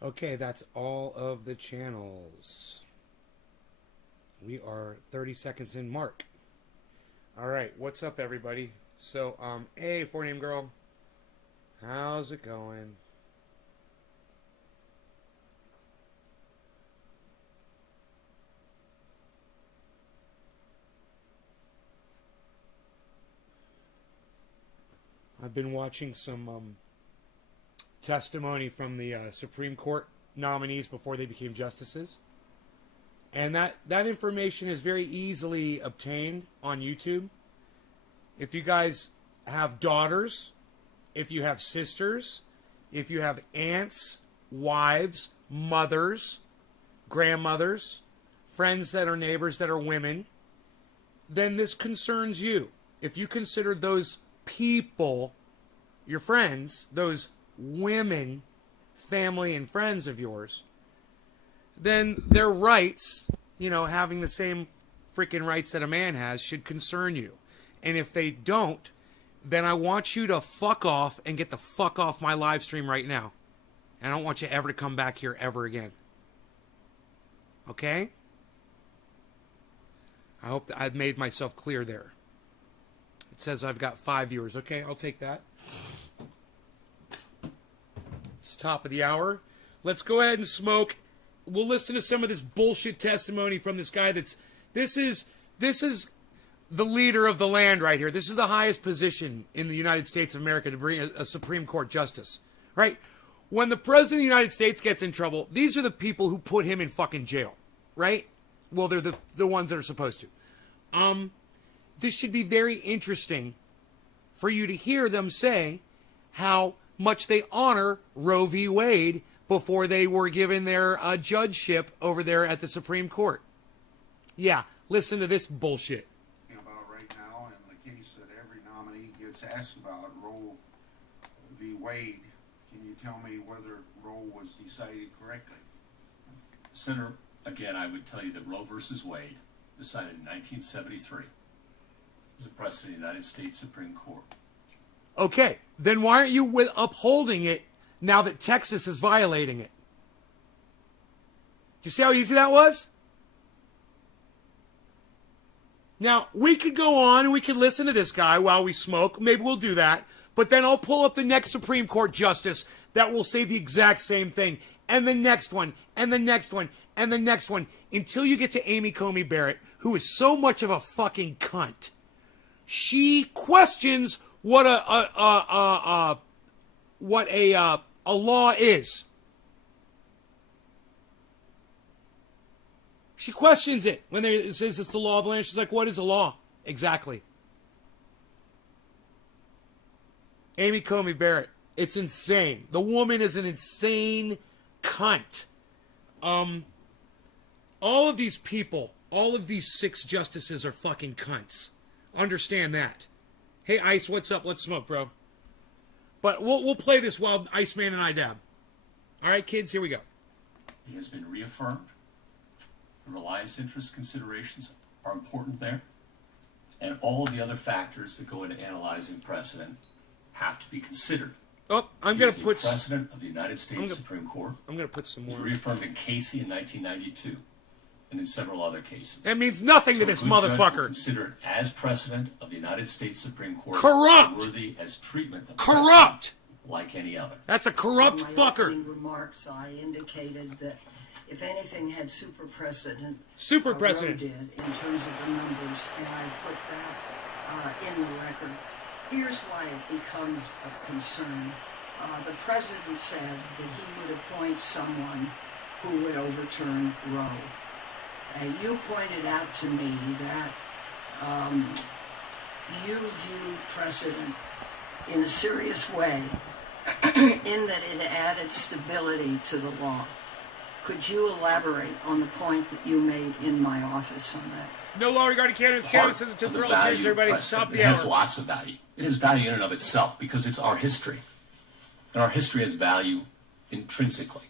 Okay, that's all of the channels. We are 30 seconds in. Mark. All right, what's up, everybody? So, hey, four name girl. How's it going? I've been watching some testimony from the Supreme Court nominees before they became justices. And that information is very easily obtained on YouTube. If you guys have daughters, if you have sisters, if you have aunts, wives, mothers, grandmothers, friends that are neighbors that are women, then this concerns you. If you consider those people your friends, those women, family and friends of yours, then their rights, having the same freaking rights that a man has, should concern you. And if they don't, then I want you to fuck off and get the fuck off my live stream right now. And I don't want you ever to come back here ever again. Okay? I hope that I've made myself clear there. It says I've got 5 viewers. Okay, I'll take that. It's top of the hour. Let's go ahead and smoke. We'll listen to some of this bullshit testimony from this guy this is the leader of the land right here. This is the highest position in the United States of America to bring a Supreme Court justice, right? When the president of the United States gets in trouble, these are the people who put him in fucking jail, right? Well, they're the ones that are supposed to. This should be very interesting for you to hear them say how much they honor Roe v. Wade before they were given their judgeship over there at the Supreme Court. Yeah, listen to this bullshit. About right now, in the case that every nominee gets asked about, Roe v. Wade, can you tell me whether Roe was decided correctly? Senator, again, I would tell you that Roe versus Wade, decided in 1973, was a precedent in the United States Supreme Court. Okay, then why aren't you upholding it now that Texas is violating it? Do you see how easy that was? Now, we could go on and we could listen to this guy while we smoke. Maybe we'll do that. But then I'll pull up the next Supreme Court justice that will say the exact same thing. And the next one, and the next one, and the next one. Until you get to Amy Coney Barrett, who is so much of a fucking cunt. She questions what a law is. She questions it when it says it's the law of the land. She's like, what is the law? Exactly. Amy Coney Barrett. It's insane. The woman is an insane cunt. All of these people, all of these 6 justices are fucking cunts. Understand that. Hey, Ice, what's up? Let's smoke, bro. But we'll play this while Iceman and I dab. All right, kids, here we go. He has been reaffirmed. The reliance interest considerations are important there. And all the other factors that go into analyzing precedent have to be considered. Oh, I'm going to put... President of the United States Supreme Court. I'm going to put some more... He was reaffirmed in Casey in 1992 and in several other cases. That means nothing to this motherfucker. Considered as President of the United States Supreme Court. Corrupt! Worthy as treatment of corrupt! Like any other. That's a corrupt fucker. In my remarks, I indicated that if anything had super precedent, Super Roe precedent. did in terms of the numbers, and I put that in the record. Here's why it becomes of concern. The president said that he would appoint someone who would overturn Roe. You pointed out to me that you view precedent in a serious way, in that it added stability to the law. Could you elaborate on the point that you made in my office on that? No law regarding candidates. Candidates is just throw change, everybody. Stop the hour. It has lots of value. It has value in and of itself because it's our history. And our history has value intrinsically.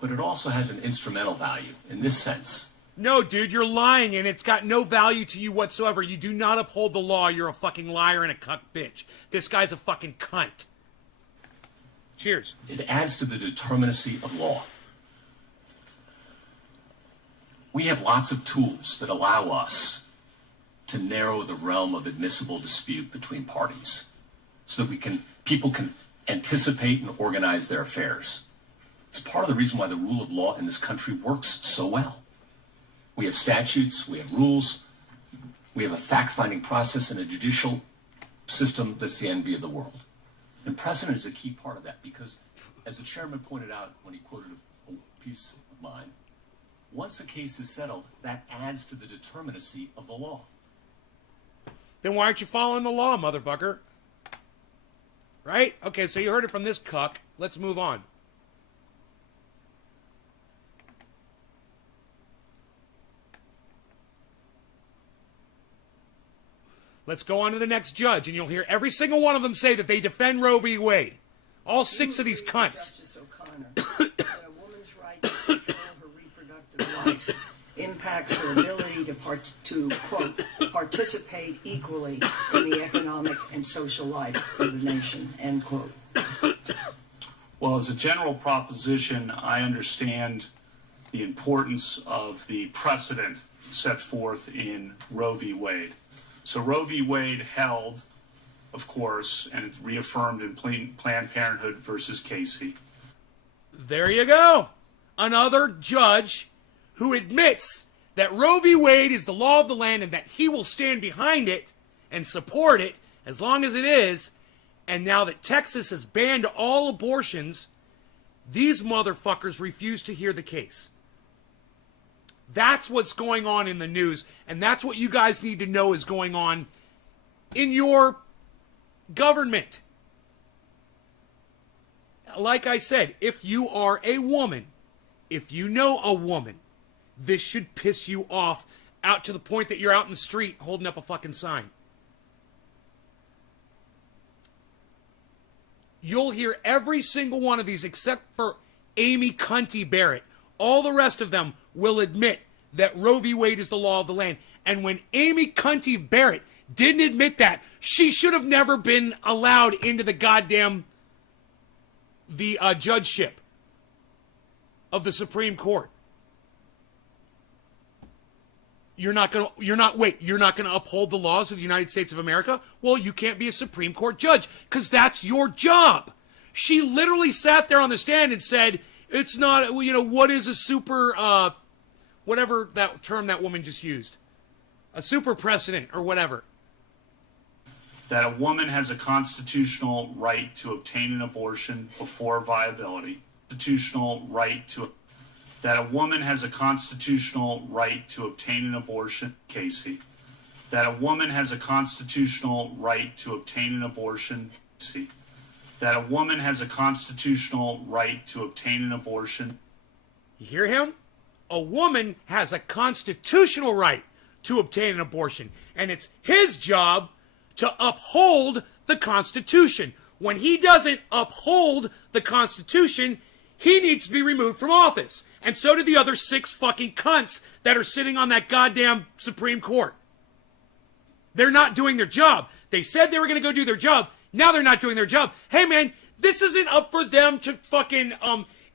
But it also has an instrumental value in this sense. No, dude, you're lying, and it's got no value to you whatsoever. You do not uphold the law. You're a fucking liar and a cuck bitch. This guy's a fucking cunt. Cheers. It adds to the determinacy of law. We have lots of tools that allow us to narrow the realm of admissible dispute between parties so that people can anticipate and organize their affairs. It's part of the reason why the rule of law in this country works so well. We have statutes, we have rules, we have a fact-finding process and a judicial system that's the envy of the world. And precedent is a key part of that because, as the chairman pointed out when he quoted a piece of mine, once a case is settled, that adds to the determinacy of the law. Then why aren't you following the law, motherfucker? Right? Okay, so you heard it from this cuck. Let's move on. Let's go on to the next judge, and you'll hear every single one of them say that they defend Roe v. Wade. All six of these cunts. Justice O'Connor, that a woman's right to control her reproductive life impacts her ability to quote, participate equally in the economic and social life of the nation, end quote. Well, as a general proposition, I understand the importance of the precedent set forth in Roe v. Wade. So Roe v. Wade held, of course, and it's reaffirmed in Planned Parenthood versus Casey. There you go. Another judge who admits that Roe v. Wade is the law of the land and that he will stand behind it and support it as long as it is. And now that Texas has banned all abortions, these motherfuckers refuse to hear the case. That's what's going on in the news, and that's what you guys need to know is going on in your government. Like I said, if you are a woman, if you know a woman, this should piss you off out to the point that you're out in the street holding up a fucking sign. You'll hear every single one of these except for Amy Cunty Barrett. All the rest of them will admit that Roe v. Wade is the law of the land. And when Amy Cunty Barrett didn't admit that, she should have never been allowed into the goddamn judgeship of the Supreme Court. You're not gonna uphold the laws of the United States of America? Well, you can't be a Supreme Court judge, because that's your job. She literally sat there on the stand and said, it's not, what is a super, whatever that term that woman just used. A super precedent or whatever. That a woman has a constitutional right to obtain an abortion before viability. That a woman has a constitutional right to obtain an abortion, Casey. That a woman has a constitutional right to obtain an abortion, Casey. That a woman has a constitutional right to obtain an abortion. You hear him? A woman has a constitutional right to obtain an abortion, and it's his job to uphold the Constitution. When he doesn't uphold the Constitution, he needs to be removed from office. And so do the other 6 fucking cunts that are sitting on that goddamn Supreme Court. They're not doing their job. They said they were going to go do their job. Now they're not doing their job. Hey, man, this isn't up for them to fucking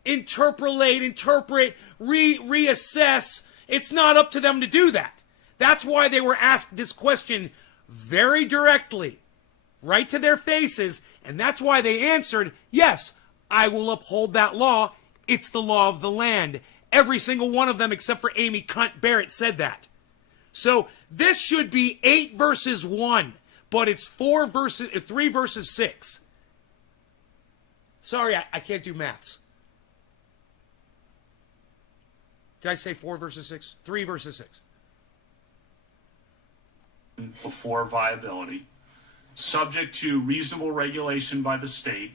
interpret, reassess. It's not up to them to do that. That's why they were asked this question very directly, right to their faces, and that's why they answered, yes, I will uphold that law. It's the law of the land. Every single one of them except for Amy Cunt Barrett said that. So this should be 8 versus 1, but it's 3 versus 6. Sorry, I can't do maths. Did I say 4 versus 6? 3 versus 6. Before viability, subject to reasonable regulation by the state,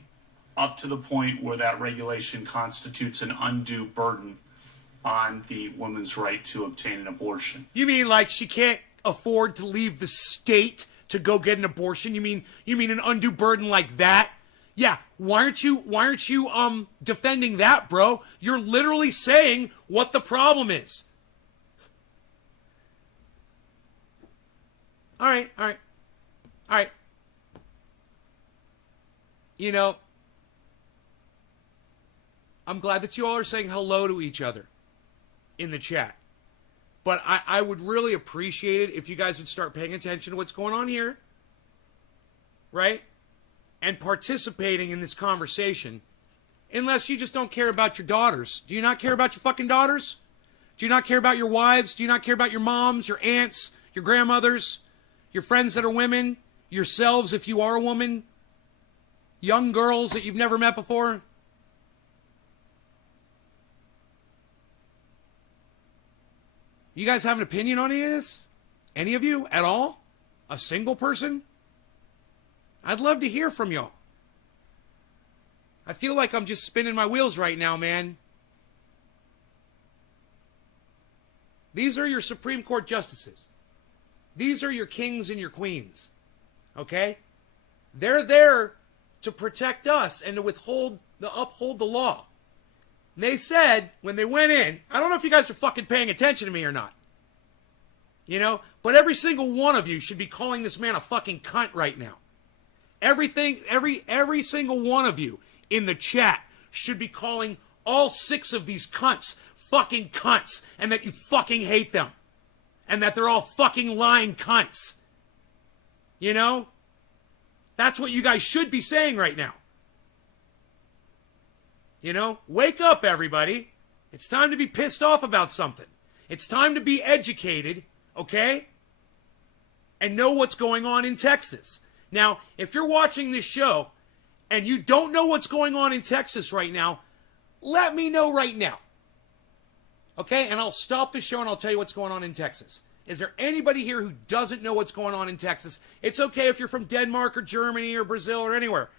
up to the point where that regulation constitutes an undue burden on the woman's right to obtain an abortion. You mean like she can't afford to leave the state to go get an abortion? You mean an undue burden like that? Yeah, why aren't you defending that, bro? You're literally saying what the problem is. All right. I'm glad that you all are saying hello to each other in the chat. But I would really appreciate it if you guys would start paying attention to what's going on here. Right? And participating in this conversation. Unless you just don't care about your daughters. Do you not care about your fucking daughters? Do you not care about your wives? Do you not care about your moms, your aunts, your grandmothers, your friends that are women, yourselves if you are a woman, young girls that you've never met before? You guys have an opinion on any of this? Any of you at all? A single person? I'd love to hear from y'all. I feel like I'm just spinning my wheels right now, man. These are your Supreme Court justices. These are your kings and your queens. Okay? They're there to protect us and to uphold the law. And they said, when they went in, I don't know if you guys are fucking paying attention to me or not. You know? But every single one of you should be calling this man a fucking cunt right now. Every single one of you in the chat should be calling all 6 of these cunts fucking cunts, and that you fucking hate them. And that they're all fucking lying cunts. You know? That's what you guys should be saying right now. You know? Wake up, everybody. It's time to be pissed off about something. It's time to be educated, okay? And know what's going on in Texas. Now, if you're watching this show and you don't know what's going on in Texas right now, let me know right now. Okay? And I'll stop the show and I'll tell you what's going on in Texas. Is there anybody here who doesn't know what's going on in Texas? It's okay if you're from Denmark or Germany or Brazil or anywhere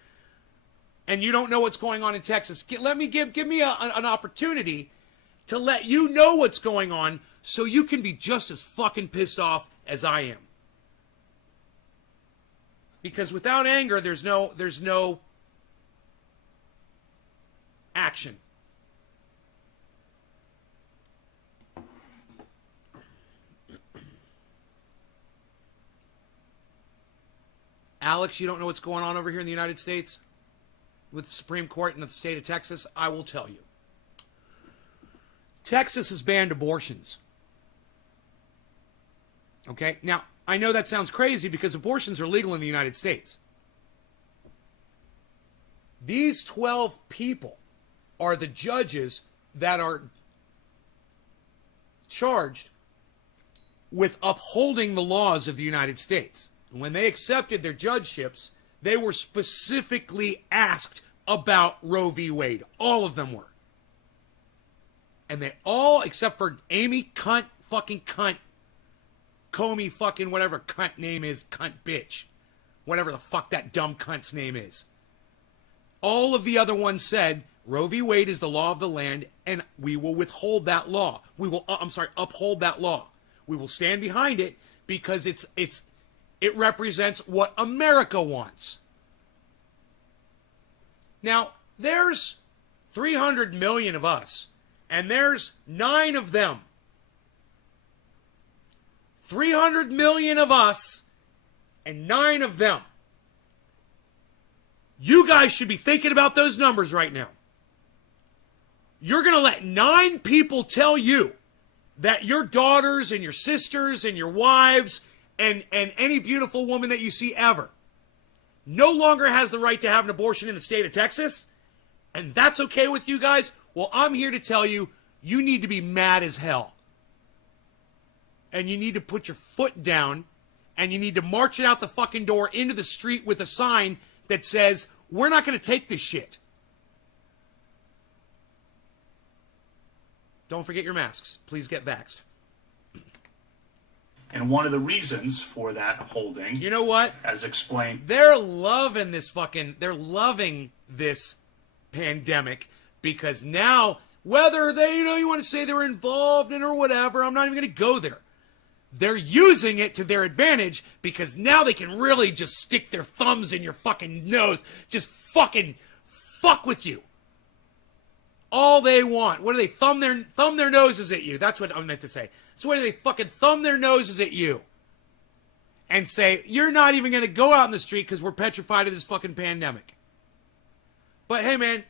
and you don't know what's going on in Texas. Give me an opportunity to let you know what's going on so you can be just as fucking pissed off as I am. Because without anger, there's no action. Alex, you don't know what's going on over here in the United States with the Supreme Court in the state of Texas? I will tell you. Texas has banned abortions. Okay? Now, I know that sounds crazy because abortions are legal in the United States. These 12 people are the judges that are charged with upholding the laws of the United States. And when they accepted their judgeships, they were specifically asked about Roe v. Wade. All of them were. And they all, except for Amy Cunt, Comey fucking whatever cunt name is, cunt bitch. Whatever the fuck that dumb cunt's name is. All of the other ones said, Roe v. Wade is the law of the land, and we will withhold that law. We will, uphold that law. We will stand behind it because it represents what America wants. Now, there's 300 million of us, and there's 9 of them. 300 million of us, and 9 of them. You guys should be thinking about those numbers right now. You're going to let 9 people tell you that your daughters and your sisters and your wives and any beautiful woman that you see ever no longer has the right to have an abortion in the state of Texas, and that's okay with you guys? Well, I'm here to tell you, you need to be mad as hell. And you need to put your foot down, and you need to march it out the fucking door into the street with a sign that says, we're not going to take this shit. Don't forget your masks. Please get vaxxed. And one of the reasons for that holding, you know what? as explained, They're loving this pandemic because now, whether they, you want to say they were involved in or whatever, I'm not even going to go there. They're using it to their advantage because now they can really just stick their thumbs in your fucking nose, just fucking fuck with you. All they want. What do they thumb their noses at you? That's what I meant to say. So what do they fucking thumb their noses at you and say, you're not even going to go out in the street because we're petrified of this fucking pandemic. But hey, man,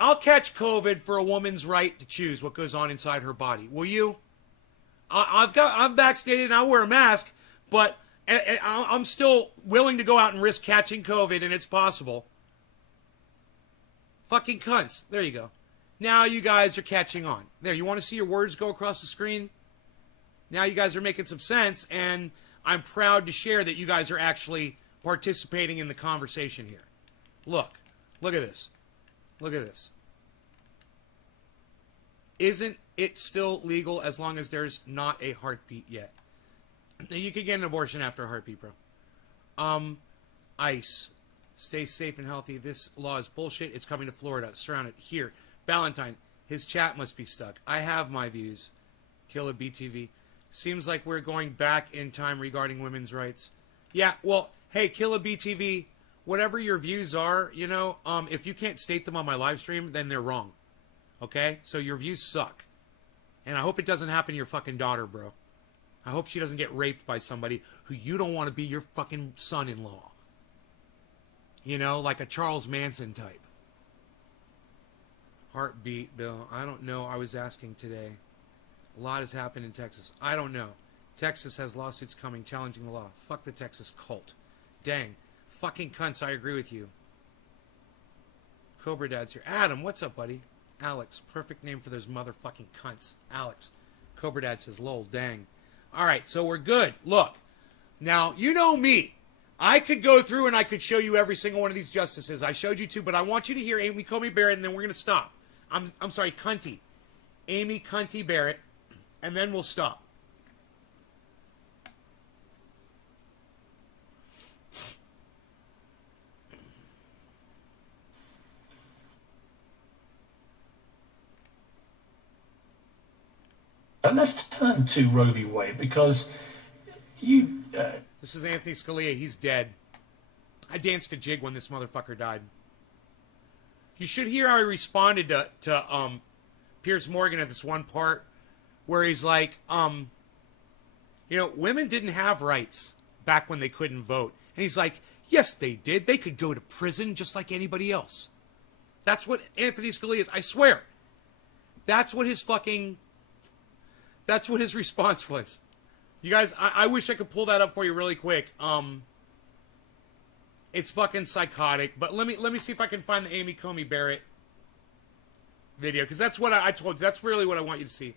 I'll catch COVID for a woman's right to choose what goes on inside her body. Will you? I'm vaccinated and I wear a mask, but I'm still willing to go out and risk catching COVID, and it's possible. Fucking cunts. There you go. Now you guys are catching on. There, you want to see your words go across the screen? Now you guys are making some sense, and I'm proud to share that you guys are actually participating in the conversation here. Look at this. Look at this. Isn't it still legal as long as there's not a heartbeat yet? You can get an abortion after a heartbeat, bro. ICE. Stay safe and healthy. This law is bullshit. It's coming to Florida. Surrounded. Here. Valentine. His chat must be stuck. I have my views. Kill a BTV. Seems like we're going back in time regarding women's rights. Yeah, well, hey, Kill a BTV. Whatever your views are, you know, if you can't state them on my live stream, then they're wrong. Okay? So your views suck. And I hope it doesn't happen to your fucking daughter, bro. I hope she doesn't get raped by somebody who you don't want to be your fucking son-in-law. You know, like a Charles Manson type. Heartbeat, Bill. I don't know. I was asking today. A lot has happened in Texas. I don't know. Texas has lawsuits coming challenging the law. Fuck the Texas cult. Dang. Fucking cunts, I agree with you. Cobra Dad's here. Adam, what's up, buddy? Alex. Perfect name for those motherfucking cunts. Alex. Cobra Dad says, lol, dang. Alright, so we're good. Look. Now, you know me. I could go through and I could show you every single one of these justices. I showed you two, but I want you to hear Amy Coney Barrett, and then we're going to stop. I'm sorry, Cunty. Amy Cunty Barrett, and then we'll stop. And let's turn to Roe v. Wade, because you... This is Anthony Scalia. He's dead. I danced a jig when this motherfucker died. You should hear how I responded to Piers Morgan at this one part where he's like, you know, women didn't have rights back when they couldn't vote. And he's like, yes, they did. They could go to prison just like anybody else. That's what Anthony Scalia is. I swear. That's what his response was. You guys, I wish I could pull that up for you really quick. It's fucking psychotic. But let me see if I can find the Amy Coney Barrett video, because that's what I told you. That's really what I want you to see.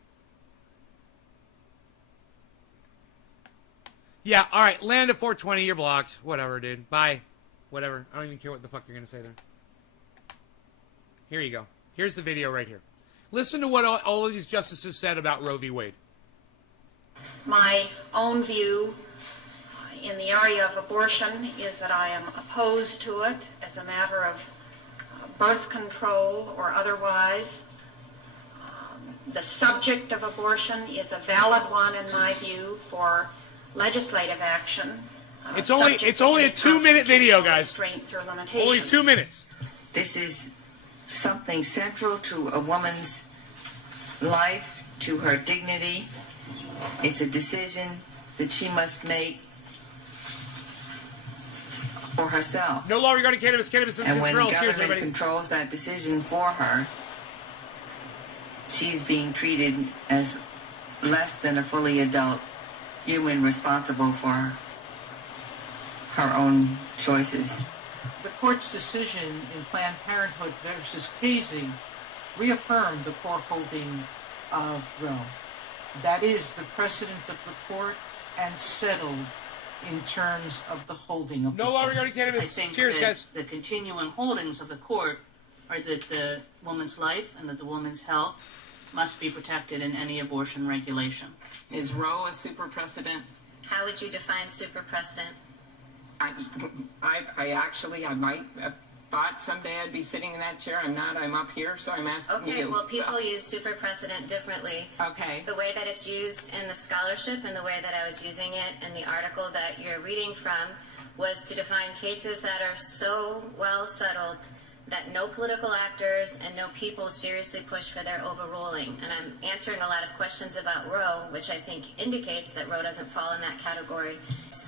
Yeah, all right. Land at 420. You're blocked. Whatever, dude. Bye. Whatever. I don't even care what the fuck you're gonna say there. Here you go. Here's the video right here. Listen to what all of these justices said about Roe v. Wade. My own view in the area of abortion is that I am opposed to it as a matter of birth control or otherwise. The subject of abortion is a valid one in my view for legislative action. It's only a 2-minute video, guys. Restraints or limitations. Only 2 minutes. This is something central to a woman's life, to her dignity. It's a decision that she must make for herself. No law regarding cannabis. Cannabis is And when Cheers, government everybody. controls that decision for her, she's being treated as less than a fully adult human responsible for her own choices. The court's decision in Planned Parenthood versus Casey reaffirmed the core holding of Roe. That is the precedent of the court and settled in terms of the holding of the No law court. regarding I cannabis. think Cheers, that guys. the continuing holdings of the court are that the woman's life and that the woman's health must be protected in any abortion regulation. Is Roe a super precedent? How would you define super precedent? I might have thought someday I'd be sitting in that chair. I'm not. I'm up here, so I'm asking Okay, you. well, people use super precedent differently. Okay. The way that it's used in the scholarship and the way that I was using it in the article that you're reading from was to define cases that are so well settled that no political actors and no people seriously push for their overruling. And I'm answering a lot of questions about Roe, which I think indicates that Roe doesn't fall in that category.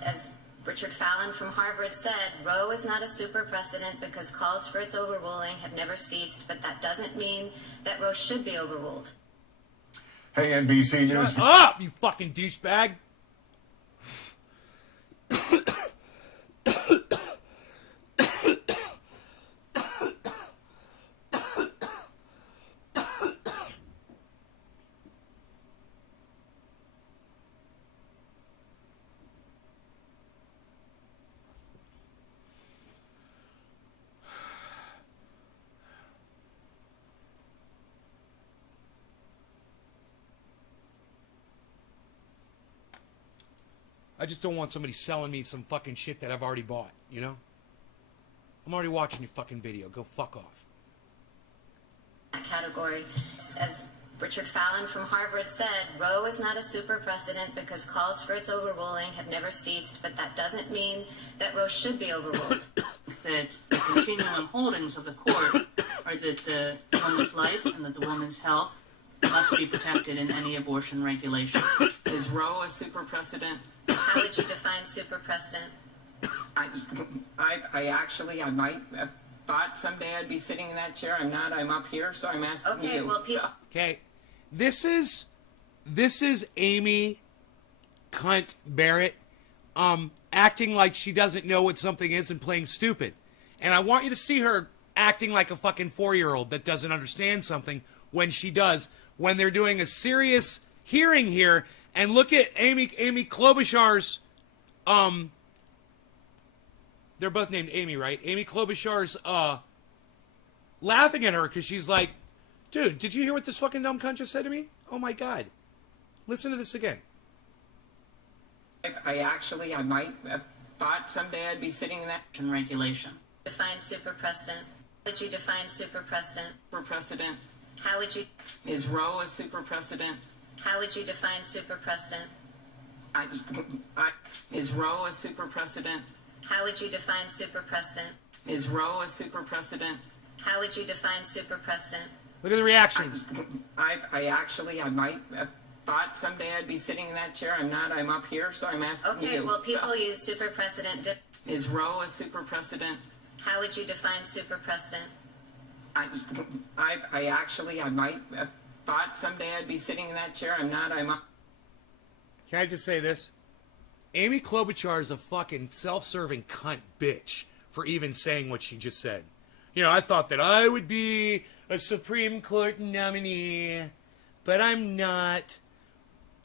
As Richard Fallon from Harvard said, Roe is not a super precedent because calls for its overruling have never ceased, but that doesn't mean that Roe should be overruled. Hey, NBC News. Shut up, you fucking douchebag. I just don't want somebody selling me some fucking shit that I've already bought, you know? I'm already watching your fucking video. Go fuck off. That category, as Richard Fallon from Harvard said, Roe is not a super precedent because calls for its overruling have never ceased, but that doesn't mean that Roe should be overruled. That the continuum holdings of the court are that the woman's life and that the woman's health must be protected in any abortion regulation. Is Roe a super precedent? How would you define super precedent? I might have thought someday I'd be sitting in that chair. I'm not. I'm up here, so I'm asking Okay, you. well, people... Okay, this is Amy Cunt Barrett acting like she doesn't know what something is and playing stupid. And I want you to see her acting like a fucking 4-year-old that doesn't understand something when she does, when they're doing a serious hearing here. And look at Amy Klobuchar's, they're both named Amy, right? Amy Klobuchar's laughing at her because she's like, dude, did you hear what this fucking dumb cunt just said to me? Oh my God. Listen to this again. I might have thought someday I'd be sitting in that Regulation. Define super precedent. How would you define super precedent? super precedent. How would you... Is Roe a super precedent? How would you define super precedent? Is Roe a super precedent? How would you define super precedent? Is Roe a super precedent? How would you define super precedent? Look at the reaction. I might have thought someday I'd be sitting in that chair. I'm not. I'm up here, so I'm asking Okay, you. well, people use super precedent. Is Roe a super precedent? How would you define super precedent? I might have thought someday I'd be sitting in that chair. I'm not. I'm up. Can I just say this? Amy Klobuchar is a fucking self-serving cunt bitch for even saying what she just said. You know, I thought that I would be a Supreme Court nominee, but I'm not.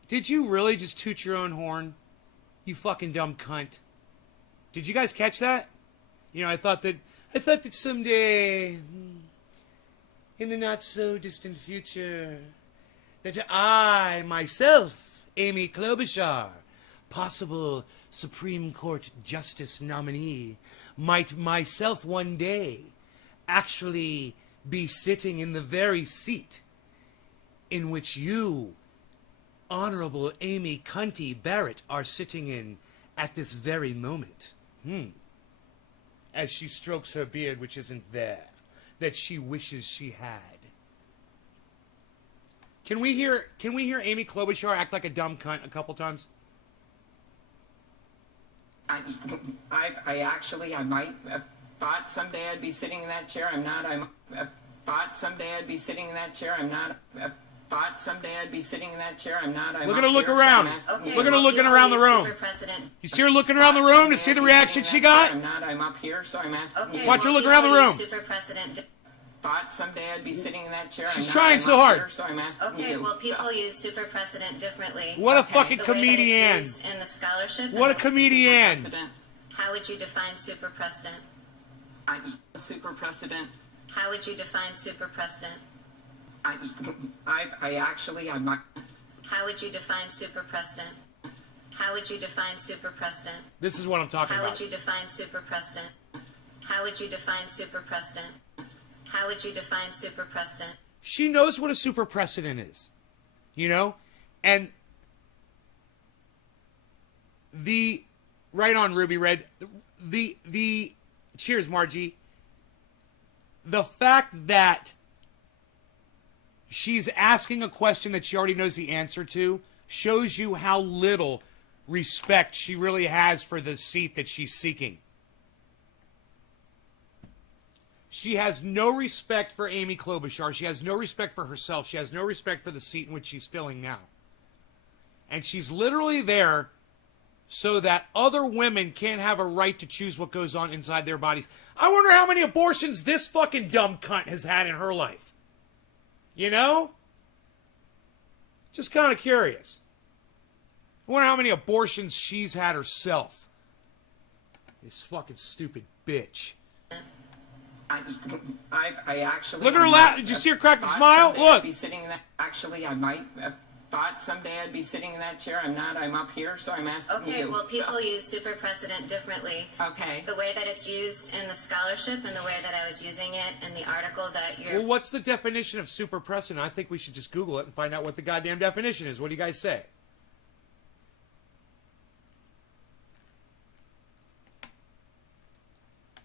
Did you really just toot your own horn? You fucking dumb cunt. Did you guys catch that? You know, I thought that someday, in the not so distant future, that I, myself, Amy Klobuchar, possible Supreme Court Justice nominee, might myself one day actually be sitting in the very seat in which you, Honorable Amy Cunty Barrett, are sitting in at this very moment. As she strokes her beard, which isn't there, that she wishes she had. Can we hear Amy Klobuchar act like a dumb cunt a couple times? I might have thought someday I'd be sitting in that chair. I'm not. I'm thought someday I'd be sitting in that chair. I'm not. Thought someday I'd be sitting in that chair. I'm not. I'm Look at her up look here, so around. I'm asking Okay, you. Look at her well, looking people around the use room. super precedent. You see her looking around the room to see the reaction she got? I'm not. I'm up here, so I'm asking Okay, you. Watch her well, look around the people room. use super precedent. Thought someday I'd be sitting in that chair. She's I'm trying not, so I'm up hard. Here, so I'm asking Okay, you. well, people use super precedent differently. What a fucking The way that it's comedian. used in the scholarship. What a and comedian. Precedent. How would you define super precedent? Super precedent. How would you define super precedent? I might. How would you define super precedent? How would you define super precedent? This is what I'm talking How about. would you define super precedent? How would you define super precedent? How would you define super precedent? She knows what a super precedent is. You know? And the right on Ruby Red, the cheers, Margie. The fact that she's asking a question that she already knows the answer to shows you how little respect she really has for the seat that she's seeking. She has no respect for Amy Klobuchar. She has no respect for herself. She has no respect for the seat in which she's filling now. And she's literally there so that other women can't have a right to choose what goes on inside their bodies. I wonder how many abortions this fucking dumb cunt has had in her life. You know? Just kind of curious. I wonder how many abortions she's had herself. This fucking stupid bitch. I actually... Look at her laugh. Did you see her crack the smile? Look. Be sitting in that, actually, I might have thought someday I'd be sitting in that chair. I'm not. I'm up here, so I'm asking Okay, you. well, people use super precedent differently. Okay. The way that it's used in the scholarship and the way that I was using it in the article that you're... Well, what's the definition of super precedent? I think we should just Google it and find out what the goddamn definition is. What do you guys say?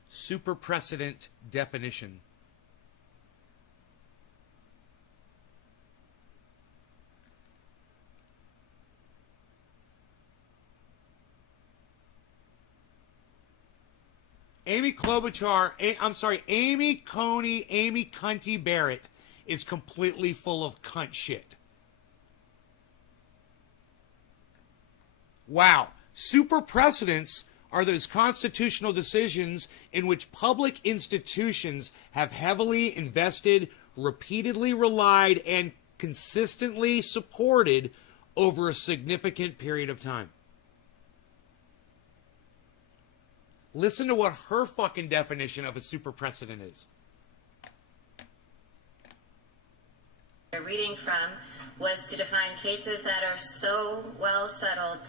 Super precedent definition. Amy Klobuchar, Amy Coney, Amy Cunty Barrett is completely full of cunt shit. Wow. Super precedents are those constitutional decisions in which public institutions have heavily invested, repeatedly relied, and consistently supported over a significant period of time. Listen to what her fucking definition of a super precedent is. reading from was to define cases that are so well settled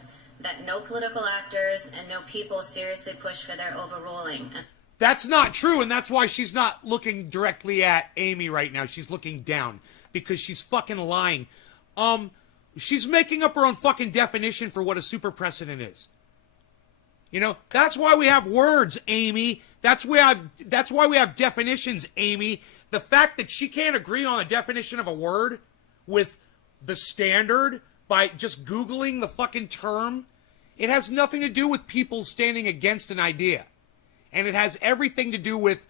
that no political actors and no people seriously push for their overruling. That's not true, and that's why she's not looking directly at Amy right now. She's looking down because she's fucking lying. She's making up her own fucking definition for what a super precedent is. You know, that's why we have words, Amy. That's why we have definitions, Amy. The fact that she can't agree on a definition of a word with the standard by just Googling the fucking term, it has nothing to do with people standing against an idea. And it has everything to do with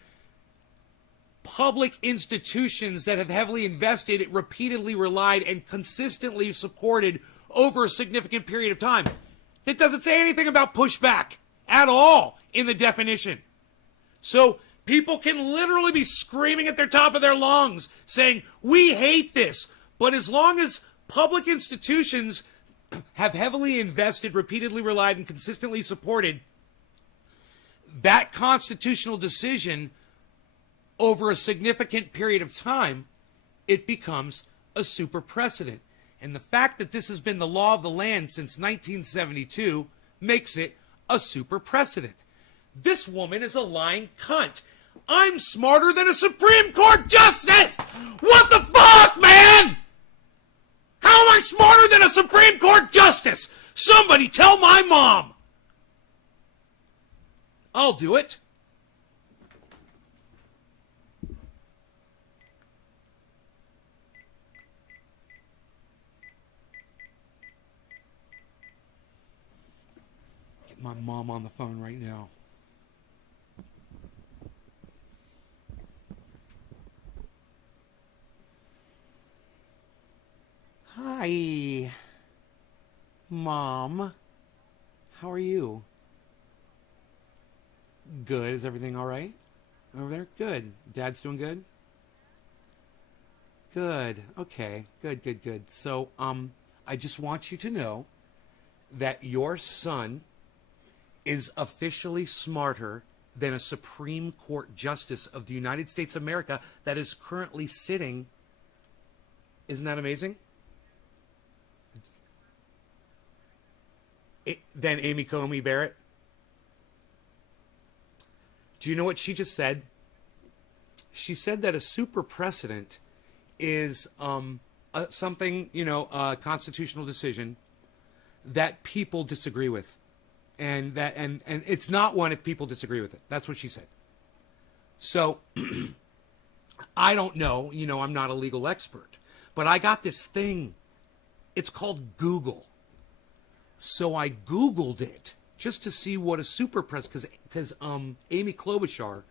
public institutions that have heavily invested, repeatedly relied, and consistently supported over a significant period of time. It doesn't say anything about pushback at all in the definition. So people can literally be screaming at the top of their lungs saying, we hate this. But as long as public institutions have heavily invested, repeatedly relied, and consistently supported that constitutional decision over a significant period of time, it becomes a super precedent. And the fact that this has been the law of the land since 1972 makes it a super precedent. This woman is a lying cunt. I'm smarter than a Supreme Court justice! What the fuck, man? How am I smarter than a Supreme Court justice? Somebody tell my mom! I'll do it. Get my mom on the phone right now. Hi, Mom. How are you? Good. Is everything all right over there? Good. Dad's doing good? Good. Okay. Good. So, I just want you to know that your son is officially smarter than a Supreme Court Justice of the United States of America that is currently sitting. Isn't that amazing? Than Amy Coney Barrett. Do you know what she just said? She said that a super precedent is something, a constitutional decision that people disagree with. And it's not one if people disagree with it. That's what she said. So, I don't know, I'm not a legal expert, but I got this thing. It's called Google. So I Googled it just to see what a super president, because Amy Klobuchar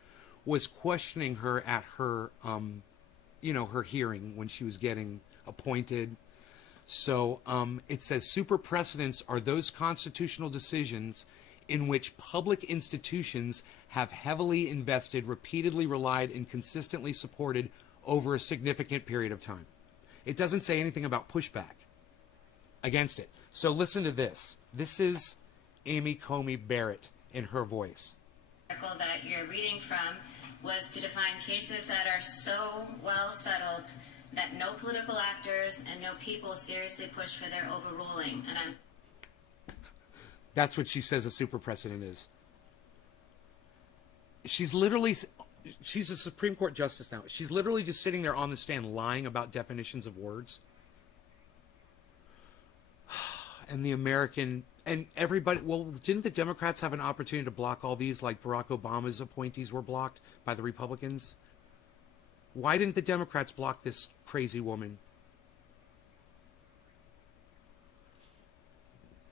was questioning her at her, her hearing when she was getting appointed. So it says super precedents are those constitutional decisions in which public institutions have heavily invested, repeatedly relied, and consistently supported over a significant period of time. It doesn't say anything about pushback against it. So listen to this. This is Amy Coney Barrett in her voice. The article that you're reading from was to define cases that are so well settled that no political actors and no people seriously push for their overruling. And That's what she says a super precedent is. She's a Supreme Court justice now. She's literally just sitting there on the stand lying about definitions of words. And the American, and everybody, well, didn't the Democrats have an opportunity to block all these, like Barack Obama's appointees were blocked by the Republicans? Why didn't the Democrats block this crazy woman?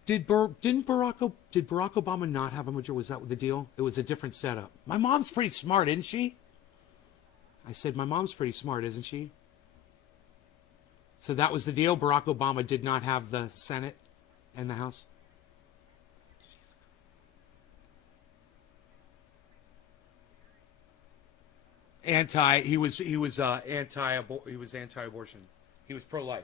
Did Barack Obama not have a majority? Was that the deal? It was a different setup. My mom's pretty smart, isn't she? I said, my mom's pretty smart, isn't she? So that was the deal? Barack Obama did not have the Senate and the House? He was anti-abortion. He was pro-life.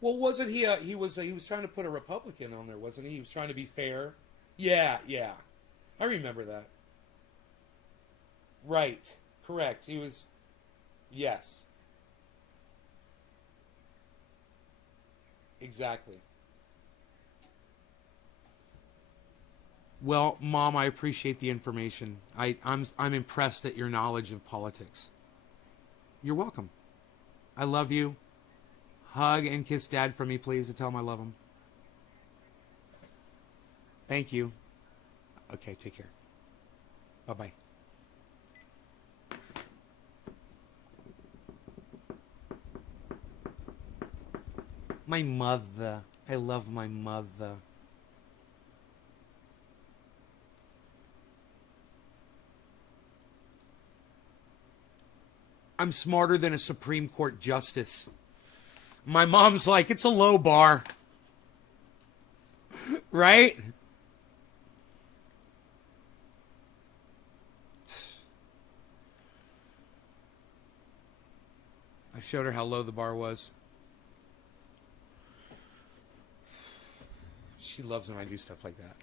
Well, wasn't he? He was trying to put a Republican on there, wasn't he? He was trying to be fair. Yeah. I remember that. Right. Correct. He was. Yes. Exactly. Well, Mom, I appreciate the information. I'm impressed at your knowledge of politics. You're welcome. I love you. Hug and kiss Dad for me, please, and tell him I love him. Thank you. Okay, take care. Bye-bye. My mother. I love my mother. I'm smarter than a Supreme Court justice. My mom's like, it's a low bar. Right? I showed her how low the bar was. She loves when I do stuff like that.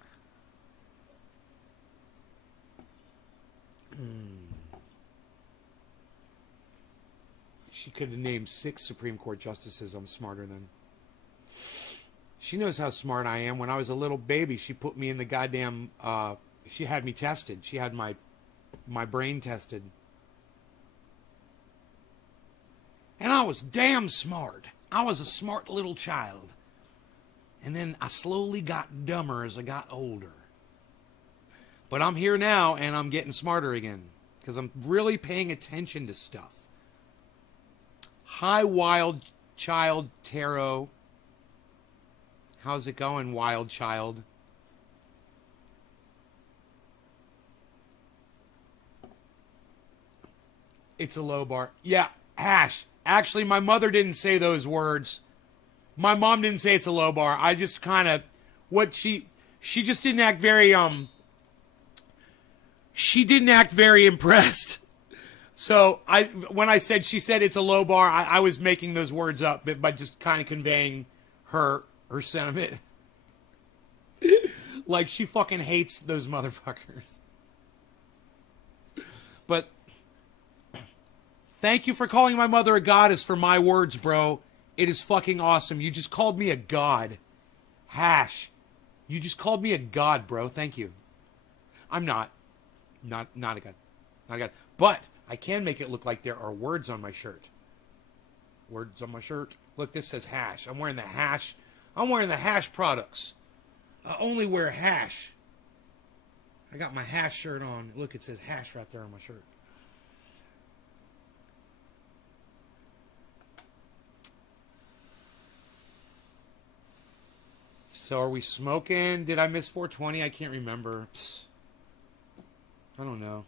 She could have named 6 Supreme Court justices I'm smarter than. She knows how smart I am. When I was a little baby, she put me in the goddamn... she had me tested. She had my brain tested. And I was damn smart. I was a smart little child. And then I slowly got dumber as I got older. But I'm here now, and I'm getting smarter again. Because I'm really paying attention to stuff. Hi, Wild Child Tarot. How's it going, Wild Child? It's a low bar. Yeah, Hash. Actually, my mother didn't say those words. My mom didn't say it's a low bar. I just kind of... she just didn't act very, she didn't act very impressed. So when I said, she said it's a low bar, I was making those words up, but just kind of conveying her sentiment. Like, she fucking hates those motherfuckers. But thank you for calling my mother a goddess for my words, bro. It is fucking awesome. You just called me a god. Hash. You just called me a god, bro. Thank you. I'm not. Not a god. Not a god. But I can make it look like there are words on my shirt. Words on my shirt. Look, this says Hash. I'm wearing the Hash. I'm wearing the Hash products. I only wear Hash. I got my Hash shirt on. Look, it says Hash right there on my shirt. So are we smoking? Did I miss 420? I can't remember. Psst. I don't know.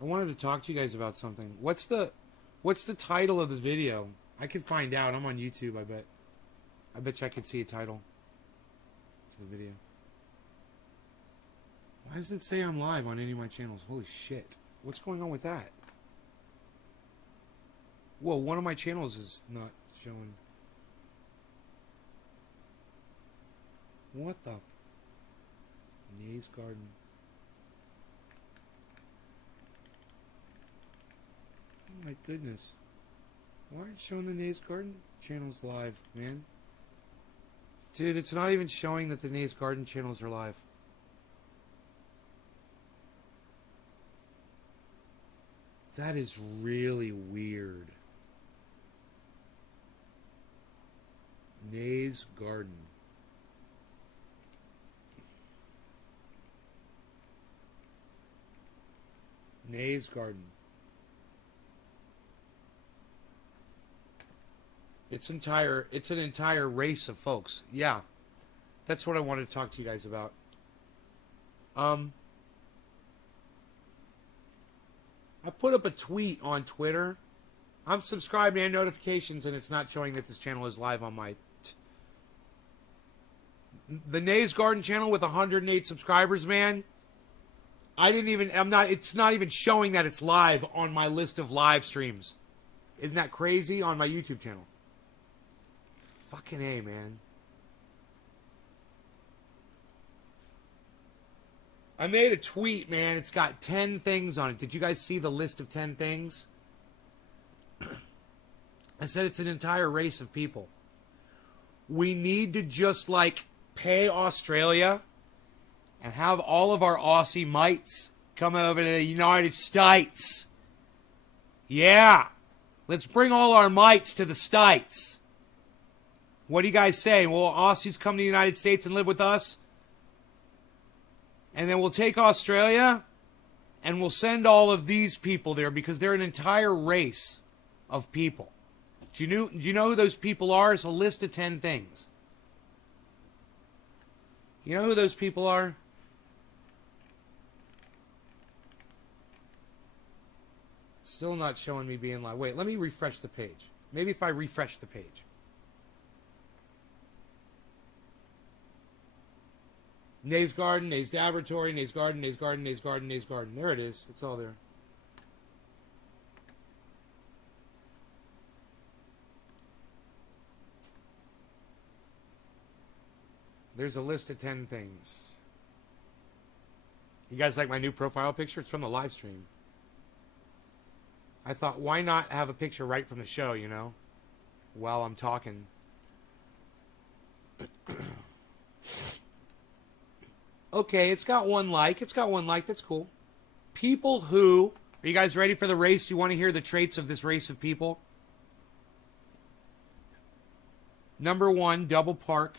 I wanted to talk to you guys about something. What's the title of this video? I could find out. I'm on YouTube, I bet. I bet you I could see a title for the video. Why does it say I'm live on any of my channels? Holy shit. What's going on with that? Whoa, one of my channels is not showing. What the? Nays Garden. Oh my goodness. Why aren't you showing the Nays Garden channels live, man? Dude, it's not even showing that the Nays Garden channels are live. That is really weird. Nays Garden. Nays Garden. It's an entire race of folks. Yeah. That's what I wanted to talk to you guys about. I put up a tweet on Twitter. I'm subscribed and notifications, and it's not showing that this channel is live on my... The Nays Garden channel with 108 subscribers, man. It's not even showing that it's live on my list of live streams. Isn't that crazy? On my YouTube channel. Fucking A, man. I made a tweet, man. It's got 10 things on it. Did you guys see the list of 10 things? I said it's an entire race of people. We need to just, pay Australia and have all of our Aussie mites come over to the United States. Yeah. Let's bring all our mites to the States. What do you guys say? Will Aussies come to the United States and live with us? And then we'll take Australia and we'll send all of these people there because they're an entire race of people. Do you know who those people are? It's a list of 10 things. You know who those people are? Still not showing me being live. Wait, let me refresh the page. Maybe if I refresh the page. Nays Garden, Nays Laboratory, Nays Garden, Nays Garden, Nays Garden, Nays Garden. There it is. It's all there. There's a list of 10 things. You guys like my new profile picture? It's from the live stream. I thought, why not have a picture right from the show, you know? While I'm talking. Okay, it's got one like. It's got one like. That's cool. People who... Are you guys ready for the race? You want to hear the traits of this race of people? Number 1, double park.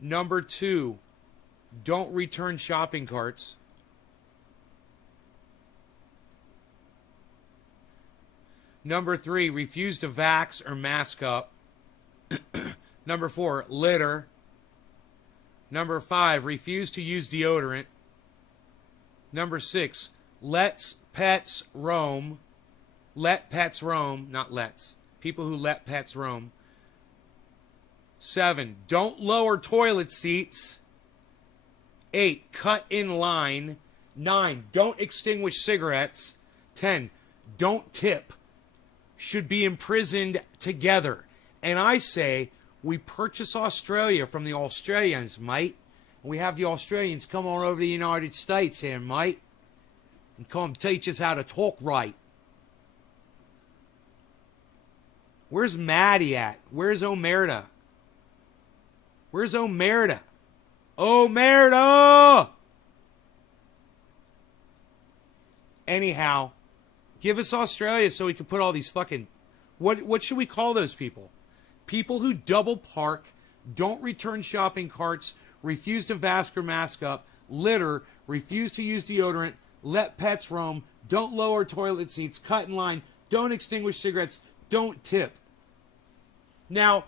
Number 2, don't return shopping carts. Number 3, refuse to vax or mask up. Number 4, litter. Number 5, refuse to use deodorant. Number 6, lets pets roam. Let pets roam, not lets. People who let pets roam. 7, don't lower toilet seats. 8, cut in line. 9, don't extinguish cigarettes. 10, don't tip. Should be imprisoned together. And I say, we purchase Australia from the Australians, mate. And we have the Australians come on over to the United States here, mate. And come teach us how to talk right. Where's Maddie at? Where's Omerta? Where's Omerta? Omerta! Anyhow, give us Australia so we can put all these fucking... What should we call those people? People who double park, don't return shopping carts, refuse to vax or mask up, litter, refuse to use deodorant, let pets roam, don't lower toilet seats, cut in line, don't extinguish cigarettes, don't tip. Now,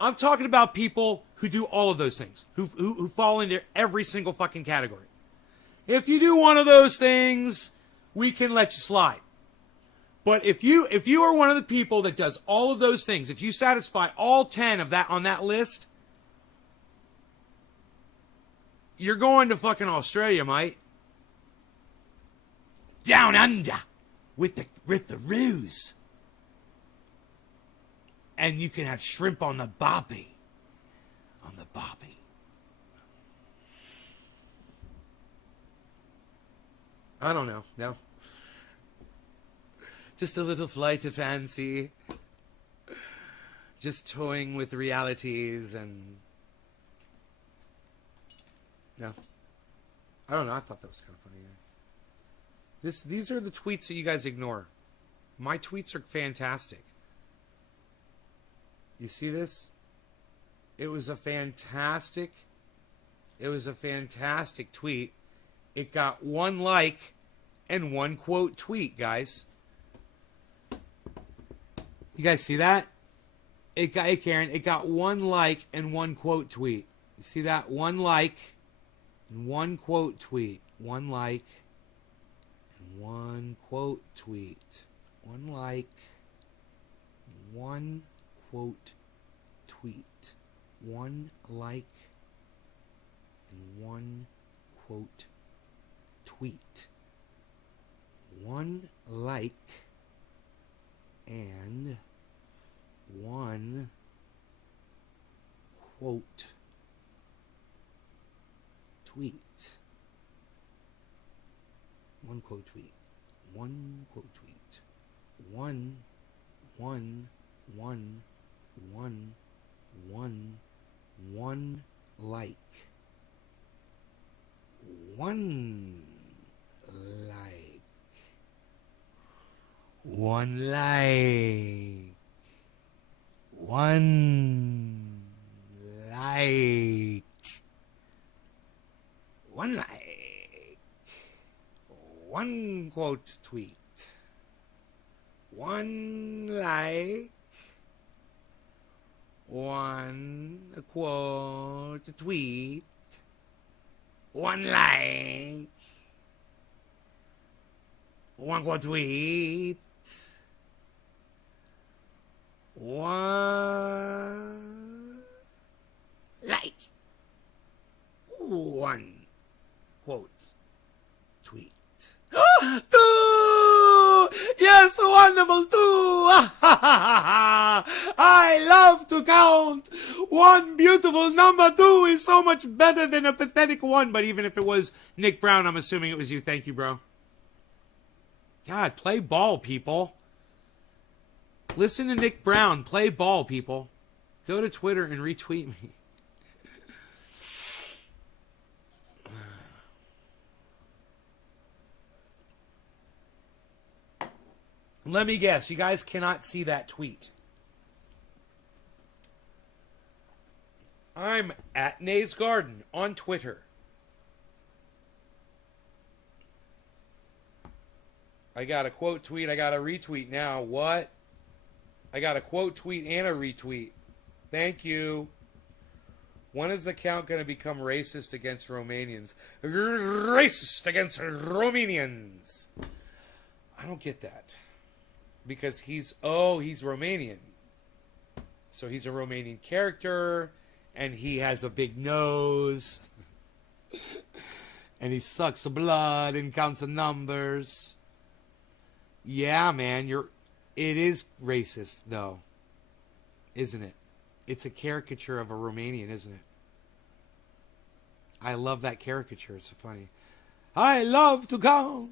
I'm talking about people who do all of those things, who fall into every single fucking category. If you do one of those things, we can let you slide. But if you are one of the people that does all of those things, if you satisfy all 10 of that on that list, you're going to fucking Australia, mate. Down under with the ruse. And you can have shrimp on the barbie. On the barbie. I don't know. No. Just a little flight of fancy. Just toying with realities and... No. I don't know. I thought that was kind of funny. These are the tweets that you guys ignore. My tweets are fantastic. You see this? It was a fantastic tweet. It got 1 like and 1 quote tweet, guys. You guys see that? Hey Karen, it got 1 like and 1 quote tweet. You see that? 1 like and 1 quote tweet. 1 like and 1 quote tweet. 1 like, 1 quote tweet. 1 like and 1 quote tweet. 1 like and 1 quote tweet. 1 quote tweet. 1 quote tweet. 1 like. 1 like. 1 like. 1 like. 1 like. 1 quote tweet. 1 like. 1 quote tweet. 1 like. 1 quote tweet. 1 like. 1 quote tweet. 2! Yes, wonderful 2! I love to count. 1 beautiful number 2 is so much better than a pathetic 1. But even if it was Nick Brown, I'm assuming it was you. Thank you, bro. God, play ball, people. Listen to Nick Brown. Play ball, people. Go to Twitter and retweet me. Let me guess. You guys cannot see that tweet. I'm at Nays Garden on Twitter. I got a quote tweet. I got a retweet now. What? I got a quote tweet and a retweet. Thank you. When is the count going to become racist against Romanians? Racist against Romanians. I don't get that. Because he's Romanian. So he's a Romanian character. And he has a big nose. And he sucks the blood and counts the numbers. Yeah, man, it is racist, though. Isn't it? It's a caricature of a Romanian, isn't it? I love that caricature. It's so funny. I love to count.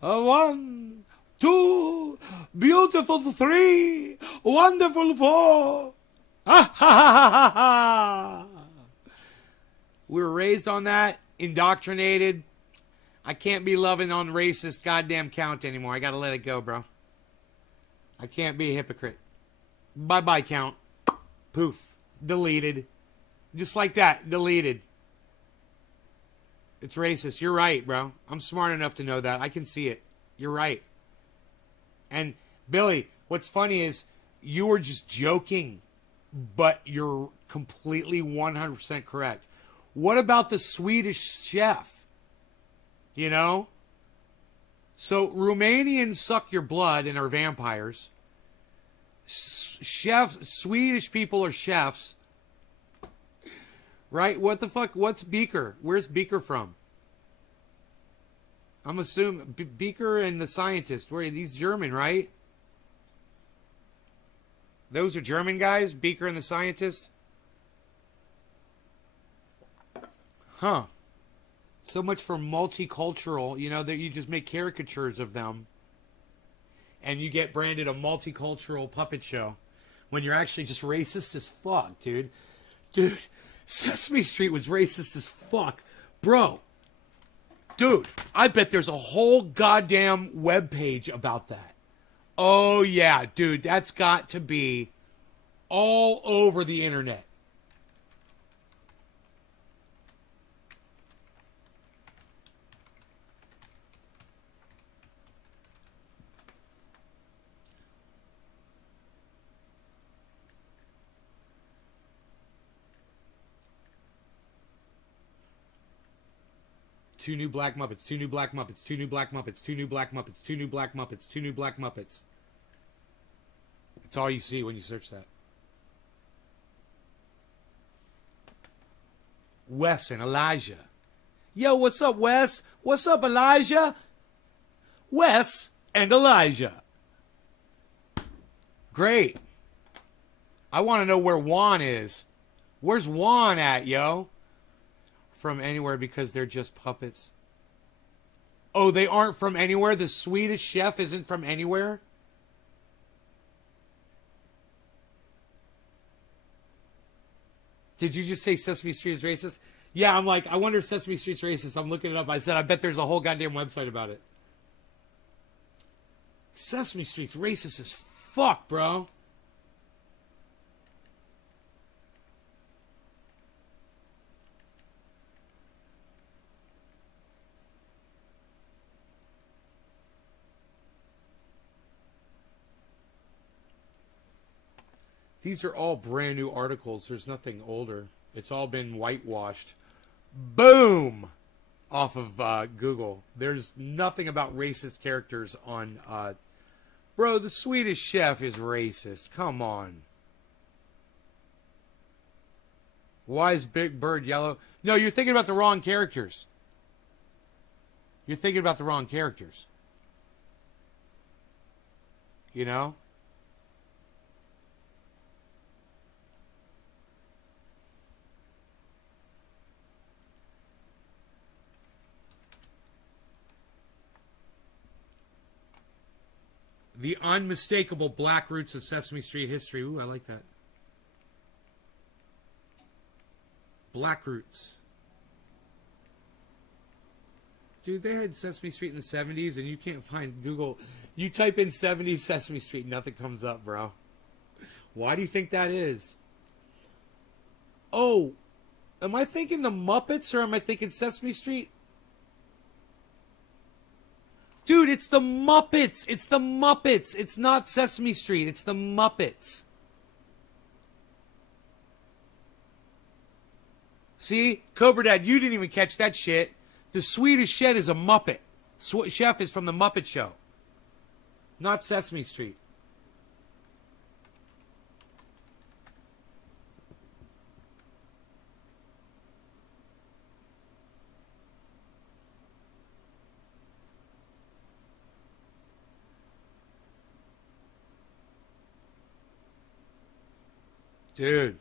1, 2, beautiful 3, wonderful 4. Ha ha ha ha ha. We were raised on that, indoctrinated. I can't be loving on racist goddamn count anymore. I gotta let it go, bro. I can't be a hypocrite. Bye-bye, count. Poof. Deleted. Just like that. Deleted. It's racist. You're right, bro. I'm smart enough to know that. I can see it. You're right. And, Billy, what's funny is you were just joking. but you're completely 100% correct. What about the Swedish chef? You know? So Romanians suck your blood and are vampires. Chefs, Swedish people are chefs. Right? What the fuck? What's Beaker? Where's Beaker from? I'm assuming Beaker and the scientist. Where he's German, right? Those are German guys, Beaker and the scientist. Huh. So much for multicultural, you know, that you just make caricatures of them. And you get branded a multicultural puppet show. When you're actually just racist as fuck, dude. Dude, Sesame Street was racist as fuck. Bro. Dude, I bet there's a whole goddamn webpage about that. Oh, yeah, dude, that's got to be all over the internet. Two new black Muppets, two new black Muppets, two new black Muppets, two new black Muppets, two new black Muppets, two new black Muppets. It's all you see when you search that. Wes and Elijah. Yo, what's up, Wes? What's up, Elijah? Wes and Elijah. Great. I want to know where Juan is. Where's Juan at, yo? From anywhere because they're just puppets. Oh, they aren't from anywhere? The Swedish chef isn't from anywhere? Did you just say Sesame Street is racist? Yeah, I'm like, I wonder if Sesame Street's racist. I'm looking it up. I said, I bet there's a whole goddamn website about it. Sesame Street's racist as fuck, bro. These are all brand new articles. There's nothing older. It's all been whitewashed. Boom! Off of Google. There's nothing about racist characters on... Bro, the Swedish chef is racist. Come on. Why is Big Bird yellow? No, you're thinking about the wrong characters. You're thinking about the wrong characters. You know? The unmistakable black roots of Sesame Street history. Ooh, I like that. Black roots. Dude, they had Sesame Street in the 70s, and you can't find Google. You type in 70s Sesame Street, nothing comes up, bro. Why do you think that is? Oh, am I thinking the Muppets, or am I thinking Sesame Street? Dude, it's the Muppets. It's the Muppets. It's not Sesame Street. It's the Muppets. See? Cobra Dad, you didn't even catch that shit. The Swedish chef is a Muppet. Chef is from the Muppet Show. Not Sesame Street. Dude.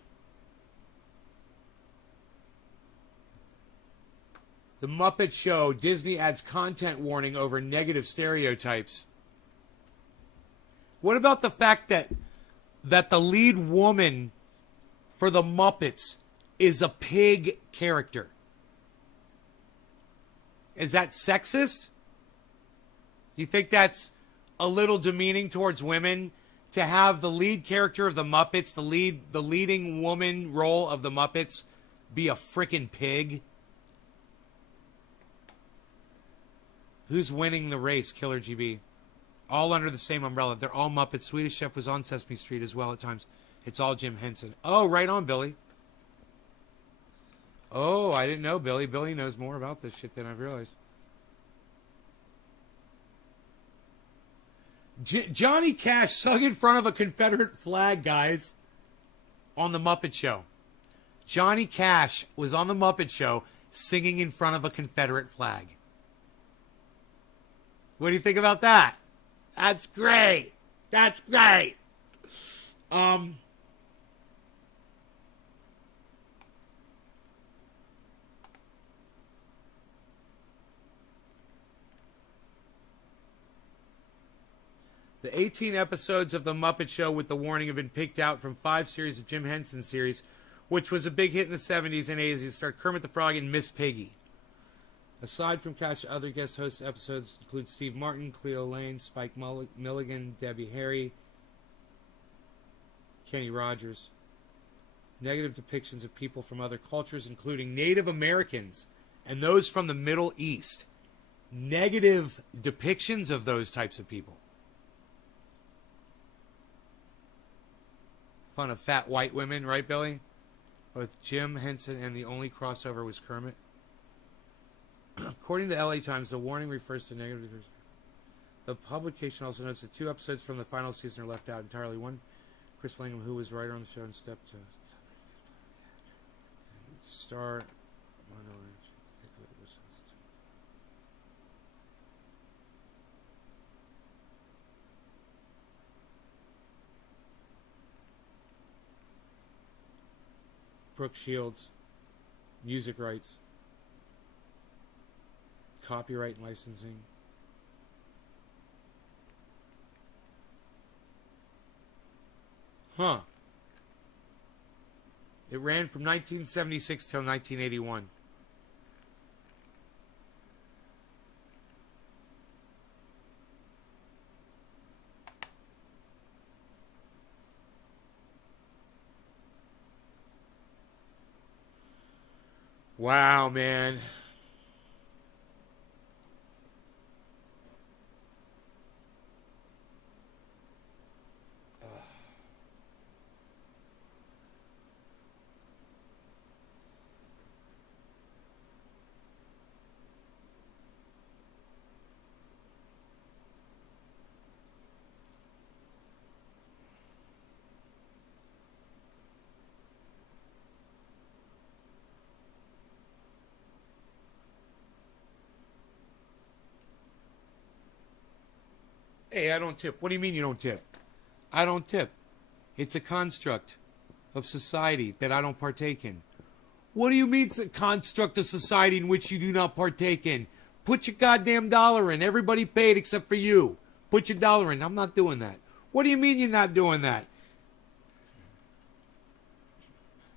The Muppet Show. Disney adds content warning over negative stereotypes. What about the fact that the lead woman for the Muppets is a pig character? Is that sexist? Do you think that's a little demeaning towards women? To have the lead character of the Muppets, the leading woman role of the Muppets, be a frickin' pig? Who's winning the race, Killer GB? All under the same umbrella. They're all Muppets. Swedish Chef was on Sesame Street as well at times. It's all Jim Henson. Oh, right on, Billy. Oh, I didn't know, Billy. Billy knows more about this shit than I've realized. Johnny Cash sung in front of a Confederate flag, guys, on The Muppet Show. Johnny Cash was on The Muppet Show singing in front of a Confederate flag. What do you think about that? That's great. That's great. The 18 episodes of The Muppet Show with the Warning have been picked out from 5 series of Jim Henson series, which was a big hit in the 70s and 80s. It starred Kermit the Frog and Miss Piggy. Aside from Cash, other guest host episodes include Steve Martin, Cleo Lane, Spike Milligan, Debbie Harry, Kenny Rogers. Negative depictions of people from other cultures, including Native Americans and those from the Middle East. Negative depictions of those types of people. Fun of fat white women, right, Billy? With Jim Henson, and the only crossover was Kermit. According to the LA Times, the warning refers to negative. The publication also notes that 2 episodes from the final season are left out entirely. One, Chris Langham, who was writer on the show and stepped to star. Brooke Shields, music rights, copyright and licensing. Huh. It ran from 1976 till 1981. Wow, man. Hey, I don't tip. What do you mean you don't tip? I don't tip. It's a construct of society that I don't partake in. What do you mean it's a construct of society in which you do not partake in? Put your goddamn dollar in. Everybody paid except for you. Put your dollar in. I'm not doing that. What do you mean you're not doing that?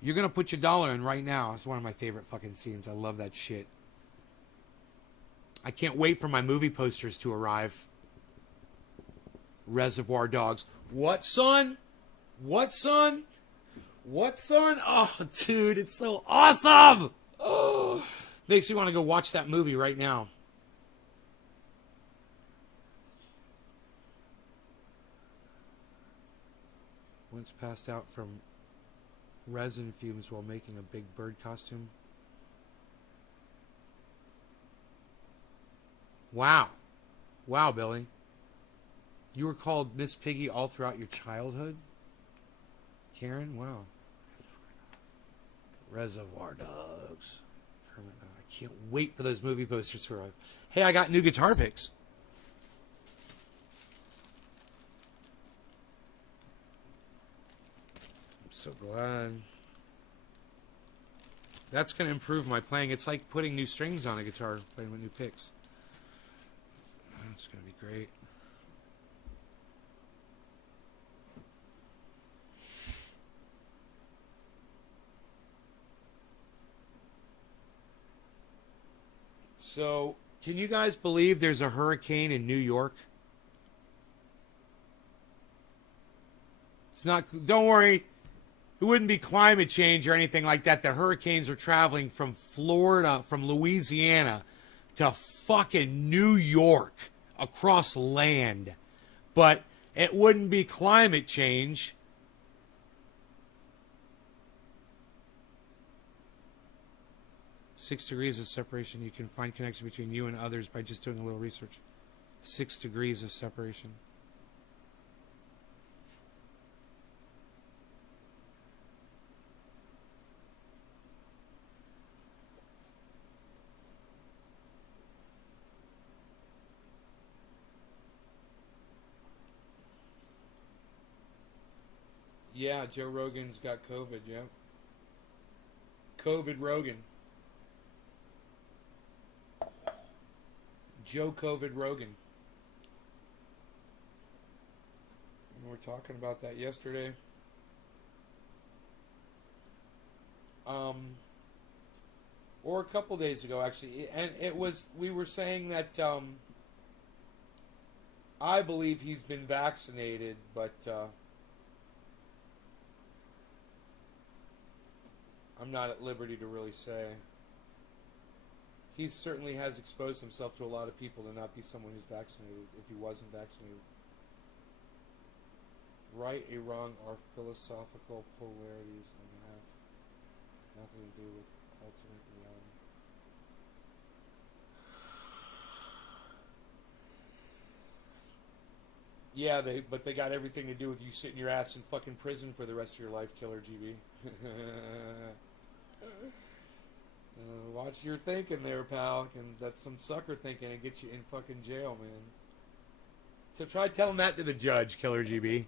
You're going to put your dollar in right now. It's one of my favorite fucking scenes. I love that shit. I can't wait for my movie posters to arrive. Reservoir Dogs. What, son? What, son? What, son? Oh, dude, it's so awesome! Oh, makes me want to go watch that movie right now. Once passed out from resin fumes while making a Big Bird costume. Wow. Wow, Billy. You were called Miss Piggy all throughout your childhood? Karen? Wow. Reservoir Dogs. I can't wait for those movie posters for Hey, I got new guitar picks. I'm so glad. That's going to improve my playing. It's like putting new strings on a guitar, playing with new picks. That's going to be great. So, can you guys believe there's a hurricane in New York? It's not, don't worry, it wouldn't be climate change or anything like that. The hurricanes are traveling from Florida, from Louisiana to fucking New York across land. But it wouldn't be climate change 6 degrees of separation. You can find connection between you and others by just doing a little research. 6 degrees of separation. Yeah, Joe Rogan's got COVID, yeah. COVID Rogan. Joe COVID Rogan. We were talking about that yesterday. Or a couple days ago, actually. And it was, we were saying that I believe he's been vaccinated, but I'm not at liberty to really say. He certainly has exposed himself to a lot of people to not be someone who's vaccinated if he wasn't vaccinated. Right or wrong are philosophical polarities and have nothing to do with ultimate reality. Yeah, but they got everything to do with you sitting your ass in fucking prison for the rest of your life, Killer GB. Watch your thinking there, pal. And that's some sucker thinking and get you in fucking jail, man. So try telling that to the judge, Killer GB.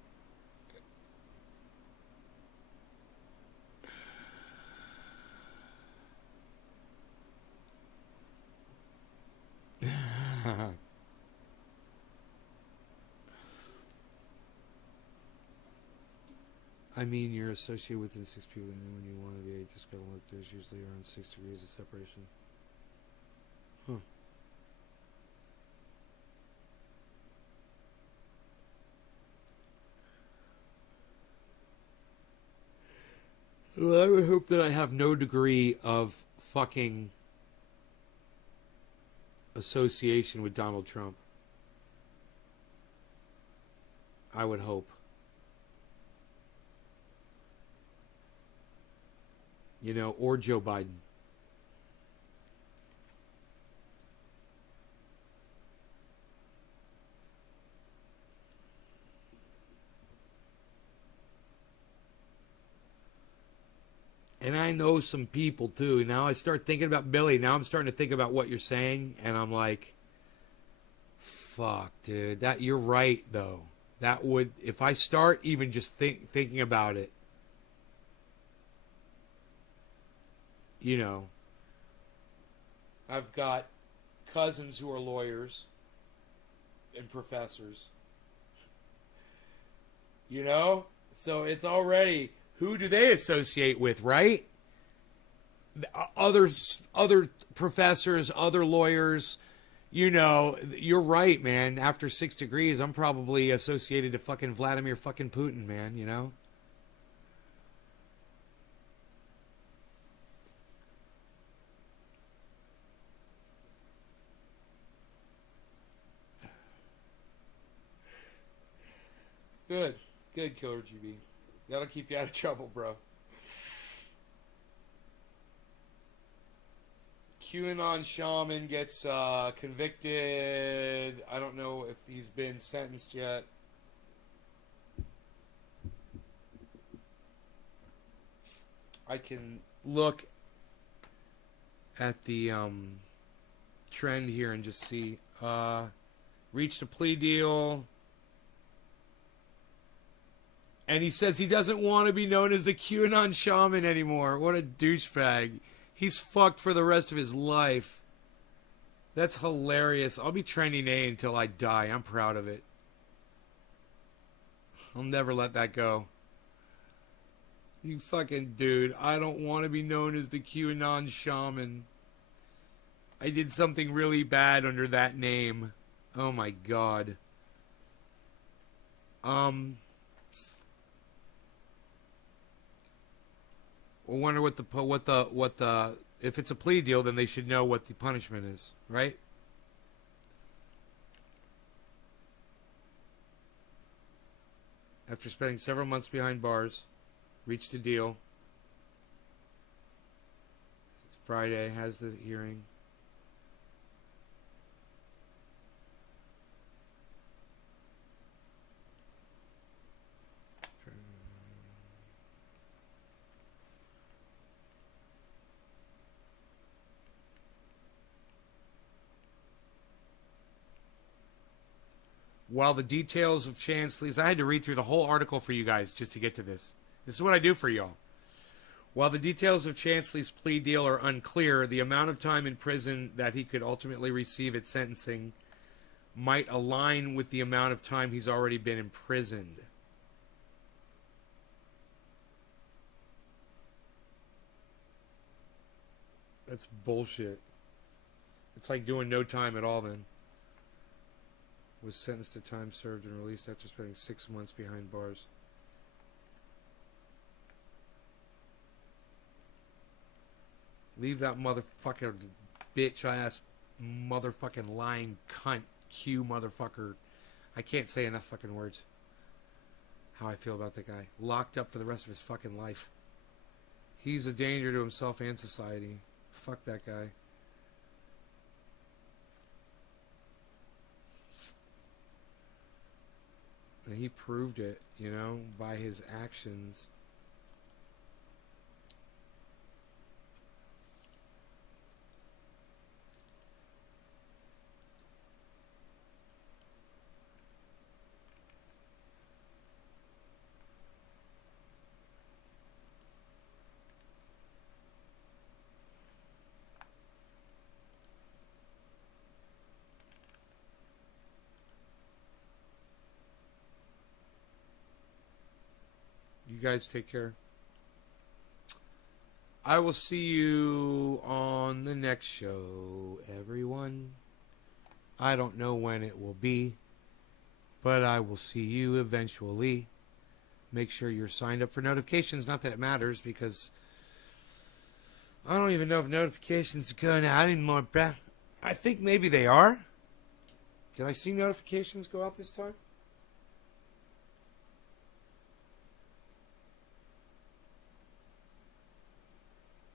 I mean, you're associated with the 6 people, and when you want to be, just go look. There's usually around 6 degrees of separation. Huh. Well, I would hope that I have no degree of fucking association with Donald Trump. I would hope. You know, or Joe Biden. And I know some people too. Now I start thinking about Billy. Now I'm starting to think about what you're saying, and I'm like, fuck, dude. That you're right though. That would, if I start even just thinking about it, you know, I've got cousins who are lawyers and professors. You know? So it's already, who do they associate with, right? Other professors, other lawyers. You know, you're right, man. After 6 degrees, I'm probably associated to fucking Vladimir fucking Putin, man, you know? Good. Good, Killer GB. That'll keep you out of trouble, bro. QAnon shaman gets convicted. I don't know if he's been sentenced yet. I can look at the trend here and just see. Reached a plea deal. And he says he doesn't want to be known as the QAnon shaman anymore. What a douchebag. He's fucked for the rest of his life. That's hilarious. I'll be trending A until I die. I'm proud of it. I'll never let that go. You fucking dude. I don't want to be known as the QAnon shaman. I did something really bad under that name. Oh my god. I wonder what the if it's a plea deal, then they should know what the punishment is, right? After spending several months behind bars, reached a deal. Friday has the hearing. While the details of Chansley's... I had to read through the whole article for you guys just to get to this. This is what I do for y'all. While the details of Chansley's plea deal are unclear, the amount of time in prison that he could ultimately receive at sentencing might align with the amount of time he's already been imprisoned. That's bullshit. It's like doing no time at all then. Was sentenced to time served and released after spending 6 months behind bars. Leave that motherfucker bitch ass motherfucking lying cunt Q motherfucker. I can't say enough fucking words. How I feel about that guy. Locked up for the rest of his fucking life. He's a danger to himself and society. Fuck that guy. And he proved it, you know, by his actions. You guys take care. I will see you on the next show, everyone. I don't know when it will be, but I will see you eventually. Make sure you're signed up for notifications. Not that it matters, because I don't even know if notifications are going out anymore, bruh. I think maybe they are. Did I see notifications go out this time?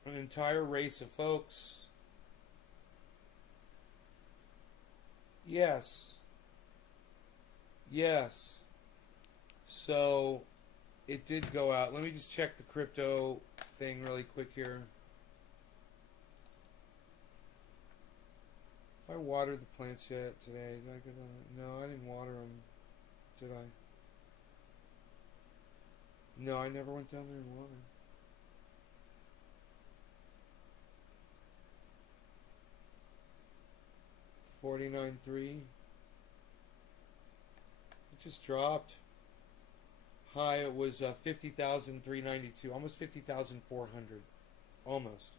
An entire race of folks. Yes. Yes. So, it did go out. Let me just check the crypto thing really quick here. If I watered the plants yet today, did I get on? No, I didn't water them. Did I? No, I never went down there and watered. 49.3. It just dropped. High, it was 50,392, almost 50,400, almost.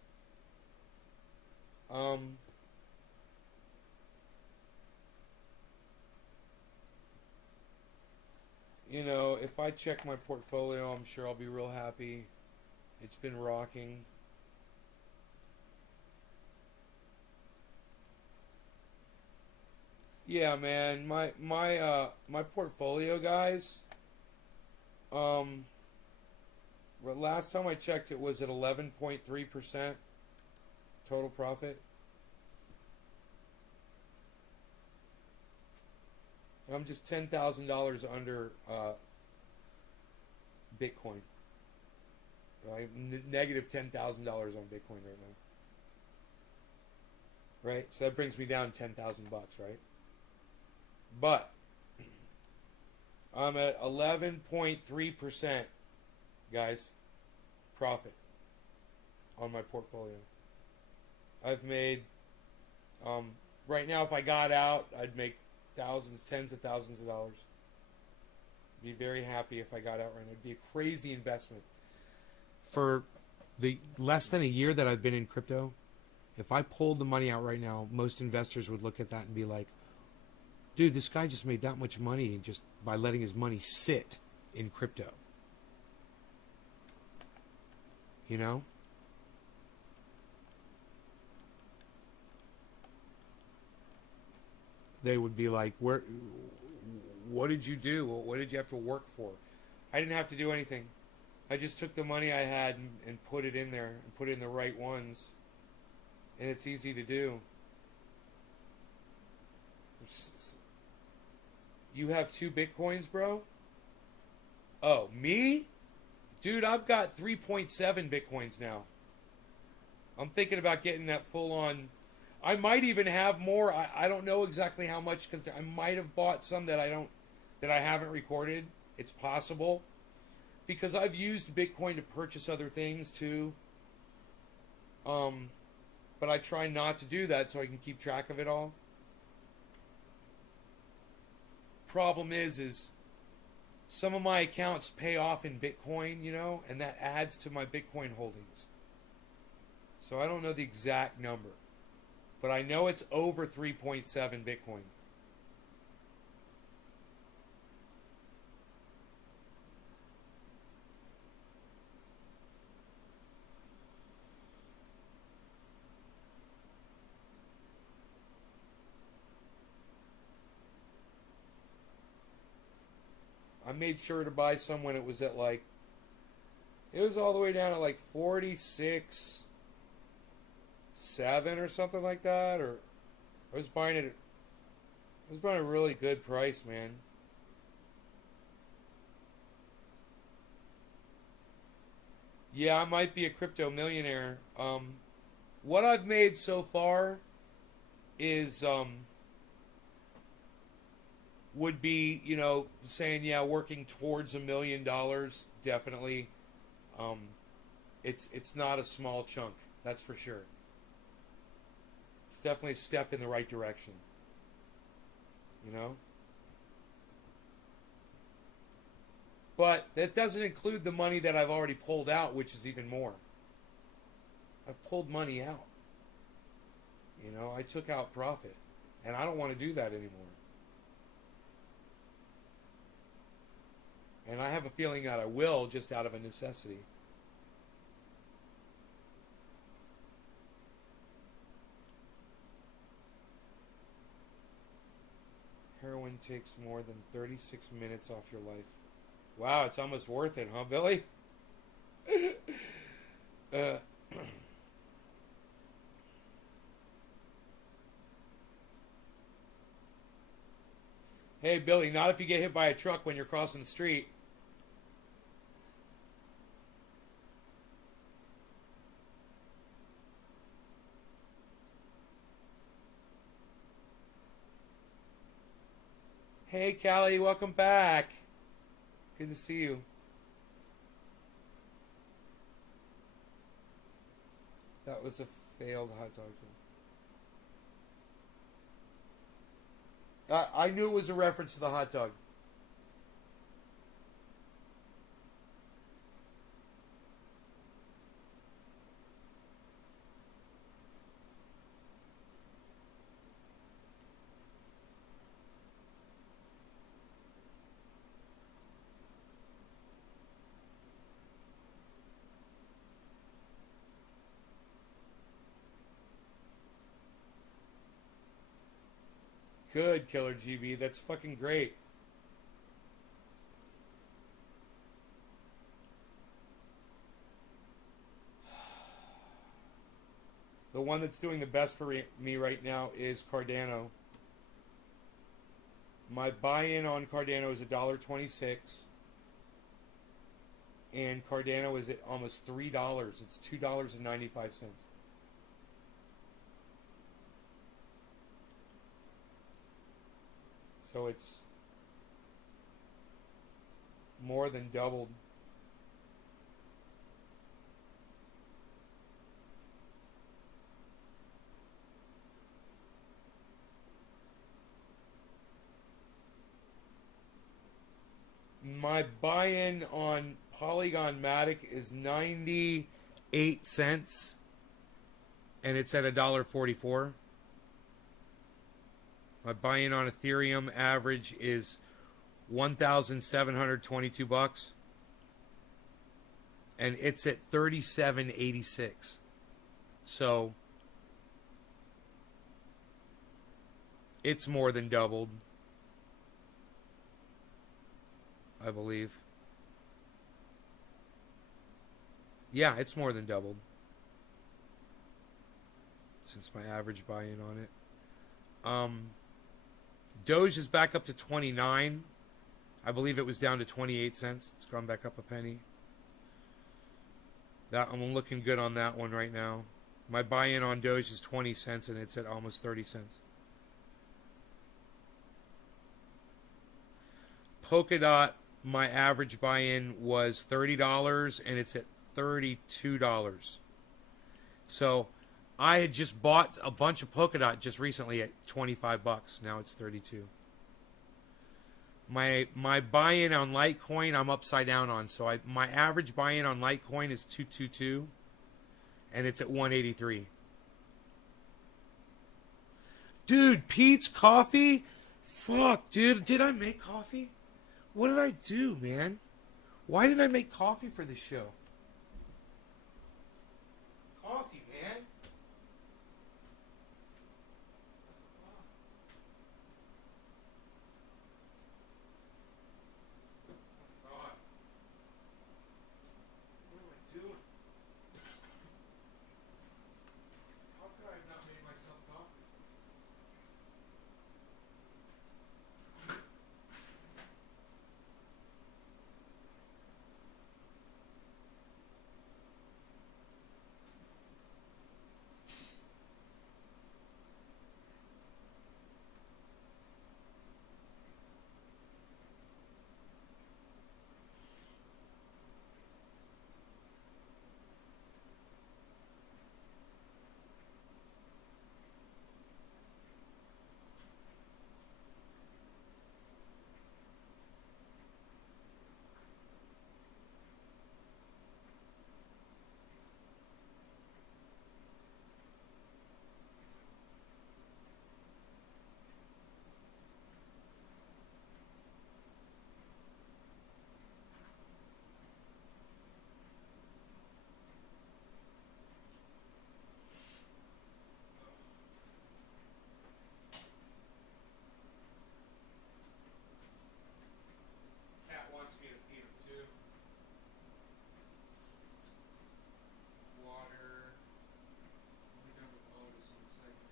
You know, if I check my portfolio, I'm sure I'll be real happy. It's been rocking. Yeah, man, my portfolio, guys. Last time I checked, it was at 11.3% total profit. I'm just $10,000 under Bitcoin. Right, negative $10,000 on Bitcoin right now. Right, so that brings me down $10,000, right? But I'm at 11.3%, guys, profit on my portfolio. I've made, right now, if I got out, I'd make thousands, tens of thousands of dollars. Be very happy if I got out right now. It'd be a crazy investment. For the less than a year that I've been in crypto, if I pulled the money out right now, most investors would look at that and be like, dude, this guy just made that much money just by letting his money sit in crypto. You know? They would be like, what did you do? What did you have to work for? I didn't have to do anything. I just took the money I had and put it in there and put it in the right ones. and it's easy to do. You have 2 Bitcoins, bro? Oh, me? Dude, I've got 3.7 Bitcoins now. I'm thinking about getting that full on. I might even have more. I don't know exactly how much, because I might have bought some that I haven't recorded. It's possible. Because I've used Bitcoin to purchase other things too. But I try not to do that so I can keep track of it all. Problem is some of my accounts pay off in Bitcoin, you know, and that adds to my Bitcoin holdings. So I don't know the exact number, but I know it's over 3.7 Bitcoin. I made sure to buy some when it was at like, it was all the way down at like 46.7 or something like that, or I was buying it. I was buying a really good price, man. Yeah, I might be a crypto millionaire. What I've made so far is would be, you know, saying, yeah, working towards $1 million, definitely. It's not a small chunk, that's for sure. It's definitely a step in the right direction, you know. But that doesn't include the money that I've already pulled out, which is even more. I've pulled money out. You know, I took out profit, and I don't want to do that anymore. And I have a feeling that I will, just out of a necessity. Heroin takes more than 36 minutes off your life. Wow, it's almost worth it, huh, Billy? Hey, Billy, not if you get hit by a truck when you're crossing the street. Hey, Callie, welcome back. Good to see you. That was a failed hot dog joke. I knew it was a reference to the hot dog. Good, Killer GB. That's fucking great. The one that's doing the best for me right now is Cardano. My buy-in on Cardano is $1.26. And Cardano is at almost $3. It's $2.95. So it's more than doubled. My buy-in on Polygon Matic is 98 cents, and it's at $1.44. My buy-in on Ethereum average is $1,722, and it's at $37.86. So it's more than doubled, I believe. Yeah, it's more than doubled. since my average buy-in on it. Doge is back up to 29. I believe it was down to 28 cents. It's gone back up a penny. That I'm looking good on that one right now. My buy-in on Doge is 20 cents and it's at almost 30 cents. Polkadot, my average buy-in was $30 and it's at $32. So I had just bought a bunch of Polkadot just recently at 25 bucks. Now it's 32. My buy-in on Litecoin I'm upside down on. So my average buy-in on Litecoin is 222 and it's at 183. Dude, Pete's Coffee? Fuck, dude, did I make coffee? What did I do, man? Why did I make coffee for the show? Coffee, man. God. What am I doing? How could I have not made myself coffee? Cat wants me to feed him too. Water. I'll be done with Otis in a second.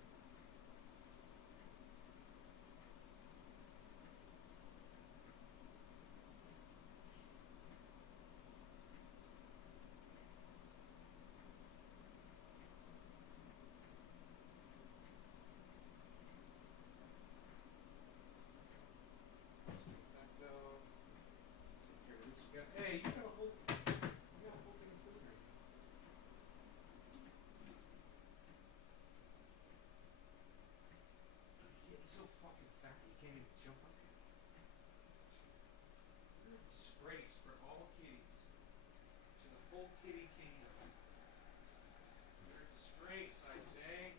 That go. Take care of this guy. Hey, you got a whole thing of food right here. You're getting so fucking fat you can't even jump up here. You're a disgrace for all kitties. To the whole kitty kingdom. You're a disgrace, I say.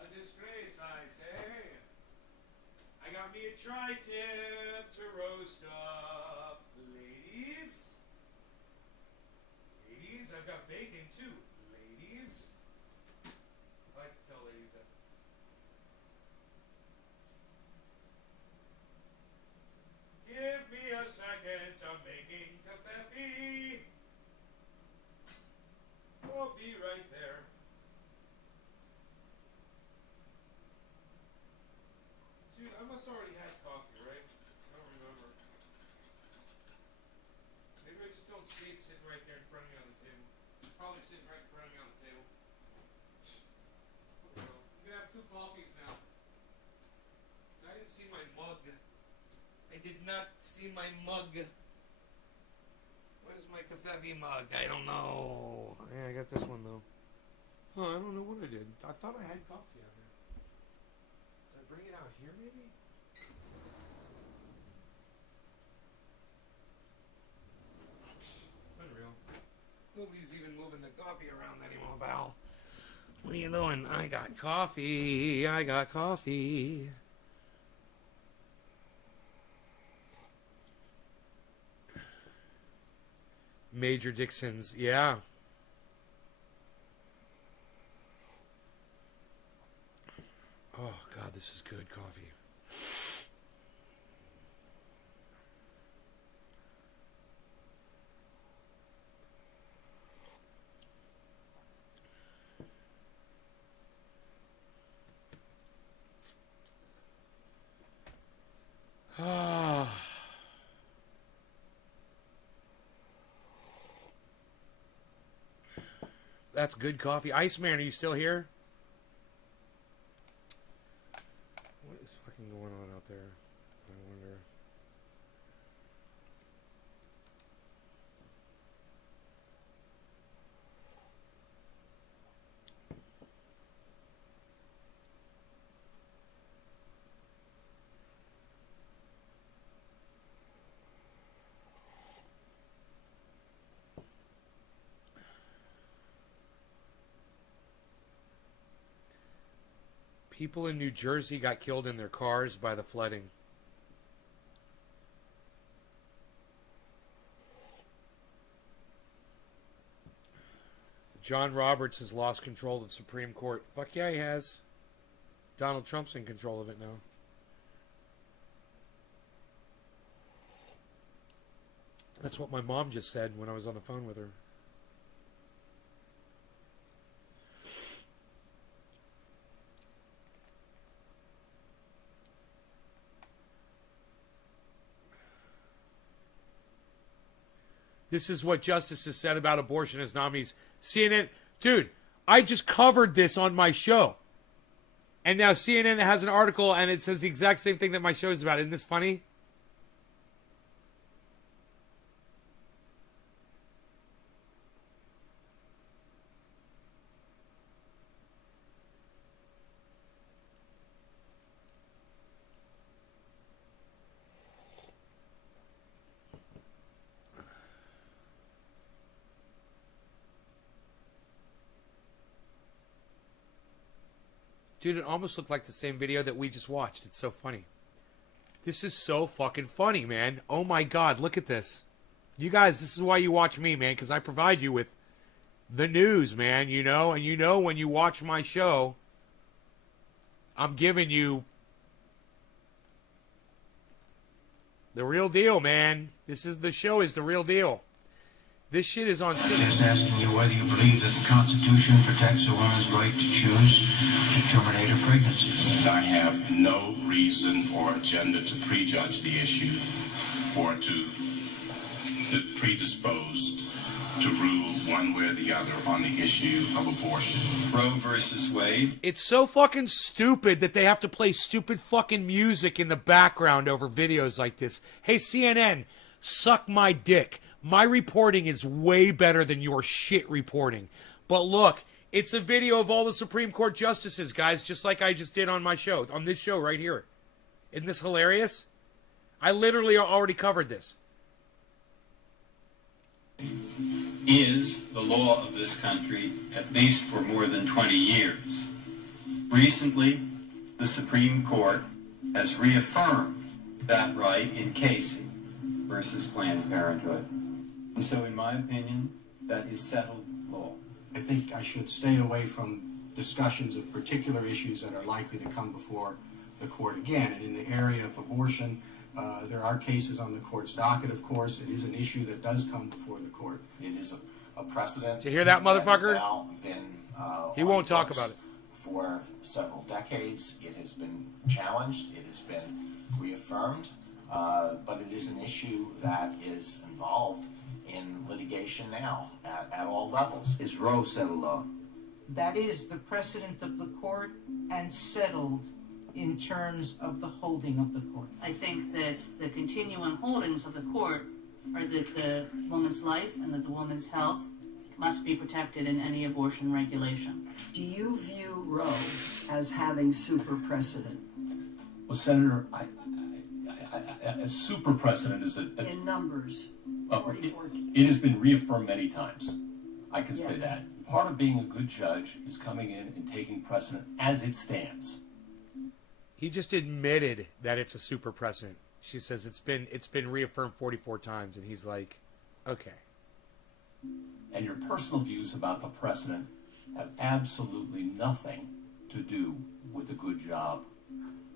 A disgrace, I say. I got me a tri-tip to roast up. Ladies. Ladies, I've got bacon too. Ladies. I like to tell ladies that. Give me a second, I'm making coffee. I'll be right there. Dude, I must already had coffee, right? I don't remember. Maybe I just don't see it sitting right there in front of me on the table. It's probably sitting right in front of me on the table. So, you can have 2 coffees now. I didn't see my mug. I did not see my mug. Where's my Covfefe mug? I don't know. Yeah, I got this one though. Oh, I don't know what I did. I thought I had coffee out here. Did I bring it out here maybe? Unreal. Nobody's even moving the coffee around anymore, pal. What are you doing? I got coffee. I got coffee. Major Dixon's, yeah. Oh, God, this is good coffee. That's good coffee. Iceman, are you still here? What is fucking going on out there? I wonder. People in New Jersey got killed in their cars by the flooding. John Roberts has lost control of the Supreme Court. Fuck yeah, he has. Donald Trump's in control of it now. That's what my mom just said when I was on the phone with her. This is what justices said about abortion as nominees. CNN, dude, I just covered this on my show. And now CNN has an article and it says the exact same thing that my show is about. Isn't this funny? Dude, it almost looked like the same video that we just watched. It's so funny. This is so fucking funny, man. Oh my God, look at this. You guys, this is why you watch me, man, because I provide you with the news, man, you know? And you know when you watch my show, I'm giving you the real deal, man. The show is the real deal. This shit is on... Just asking you whether you believe that the Constitution protects a woman's right to choose to terminate her pregnancy. I have no reason or agenda to prejudge the issue or to predispose to rule one way or the other on the issue of abortion. Roe versus Wade. It's so fucking stupid that they have to play stupid fucking music in the background over videos like this. Hey, CNN, suck my dick. My reporting is way better than your shit reporting. But look, it's a video of all the Supreme Court justices, guys, just like I just did on my show, on this show right here. Isn't this hilarious? I literally already covered this. Is the law of this country, at least for more than 20 years. Recently, the Supreme Court has reaffirmed that right in Casey versus Planned Parenthood. And so, in my opinion, that is settled law. I think I should stay away from discussions of particular issues that are likely to come before the court again. And in the area of abortion, there are cases on the court's docket, of course. It is an issue that does come before the court. It is a precedent. Did you hear that, motherfucker? Now been, he won't talk about it. For several decades. It has been challenged. It has been reaffirmed. But it is an issue that is involved in litigation now at all levels. Is Roe settled law? That is the precedent of the court and settled in terms of the holding of the court. I think that the continuing holdings of the court are that the woman's life and that the woman's health must be protected in any abortion regulation. Do you view Roe as having super precedent? Well, Senator, a super precedent is in numbers. It has been reaffirmed many times. I can say Yes. that. Part of being a good judge is coming in and taking precedent as it stands. He just admitted that it's a super precedent. She says it's been reaffirmed 44 times, and he's like, okay. And your personal views about the precedent have absolutely nothing to do with the good job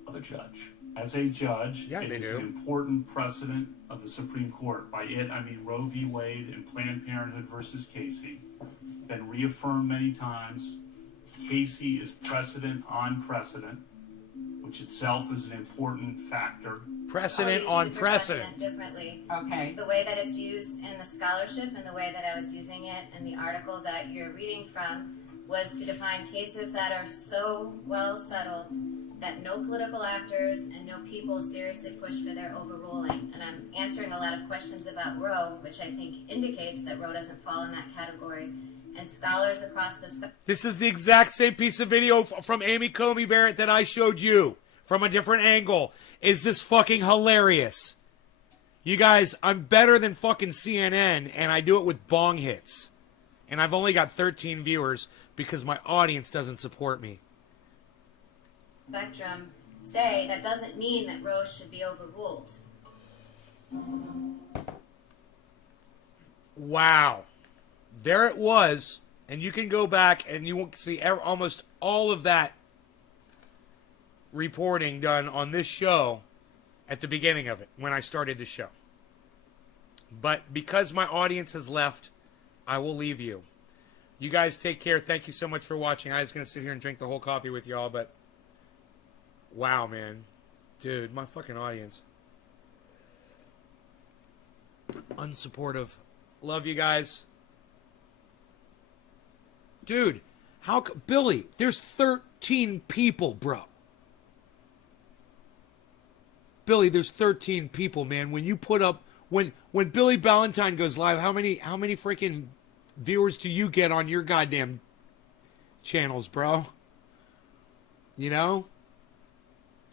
of a judge. As a judge, Yeah, it they is do. an important precedent of the Supreme Court. By it, I mean Roe v. Wade and Planned Parenthood versus Casey. Been reaffirmed many times. Casey is precedent on precedent, which itself is an important factor. I'll use on super precedent. differently. Okay. The way that it's used in the scholarship and the way that I was using it in the article that you're reading from was to define cases that are so well settled that no political actors and no people seriously push for their overruling. And I'm answering a lot of questions about Roe, which I think indicates that Roe doesn't fall in that category. And scholars across the spectrum. This is the exact same piece of video from Amy Comey Barrett that I showed you from a different angle. Is this fucking hilarious? You guys, I'm better than fucking CNN, and I do it with bong hits. And I've only got 13 viewers because my audience doesn't support me. Spectrum say that doesn't mean that Roe should be overruled. Wow. There it was. And you can go back and you won't see almost all of that reporting done on this show at the beginning of it when I started the show. But because my audience has left, I will leave you. You guys take care. Thank you so much for watching. I was going to sit here and drink the whole coffee with y'all, but wow, man. Dude, my fucking audience. Unsupportive. Love you guys. Dude, Billy, there's 13 people, bro. Billy, there's 13 people, man. When you put up, when Billy Ballantyne goes live, how many freaking viewers do you get on your goddamn channels, bro? You know?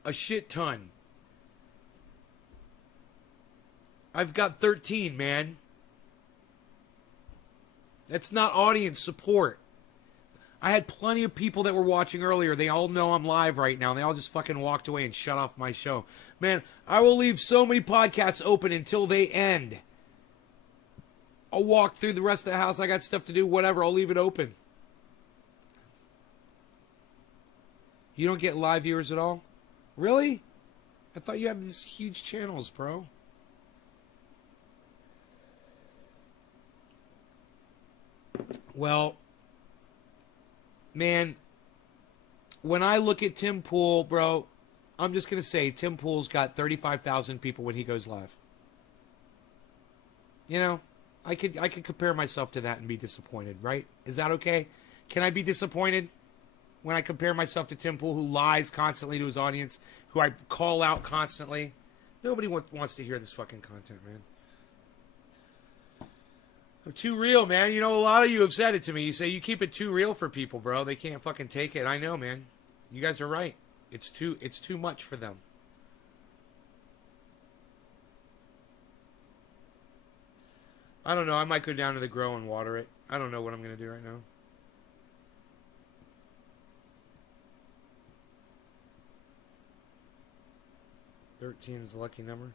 A shit ton. I've got 13, man. That's not audience support. I had plenty of people that were watching earlier. They all know I'm live right now. They all just fucking walked away and shut off my show. Man, I will leave so many podcasts open until they end. I'll walk through the rest of the house. I got stuff to do, whatever. I'll leave it open. You don't get live viewers at all? Really? I thought you had these huge channels, bro. Well, man, when I look at Tim Pool, bro, I'm just going to say Tim Pool's got 35,000 people when he goes live. You know, I could compare myself to that and be disappointed, right? Is that okay? Can I be disappointed when I compare myself to Tim Pool, who lies constantly to his audience, who I call out constantly? Nobody wants to hear this fucking content, man. I'm too real, man. You know, a lot of you have said it to me. You say you keep it too real for people, bro. They can't fucking take it. I know, man. You guys are right. It's too much for them. I don't know. I might go down to the grow and water it. I don't know what I'm going to do right now. $13 is the lucky number.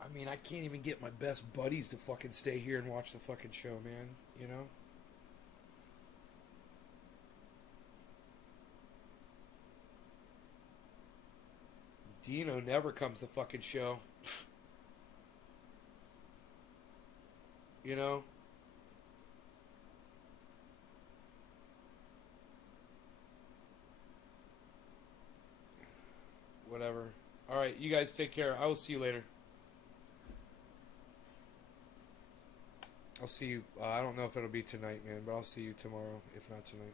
I mean, I can't even get my best buddies to fucking stay here and watch the fucking show, man. You know? Dino never comes to fucking show. You know? Whatever. Alright, you guys take care. I will see you later. I'll see you, I don't know if it'll be tonight, man, but I'll see you tomorrow, if not tonight.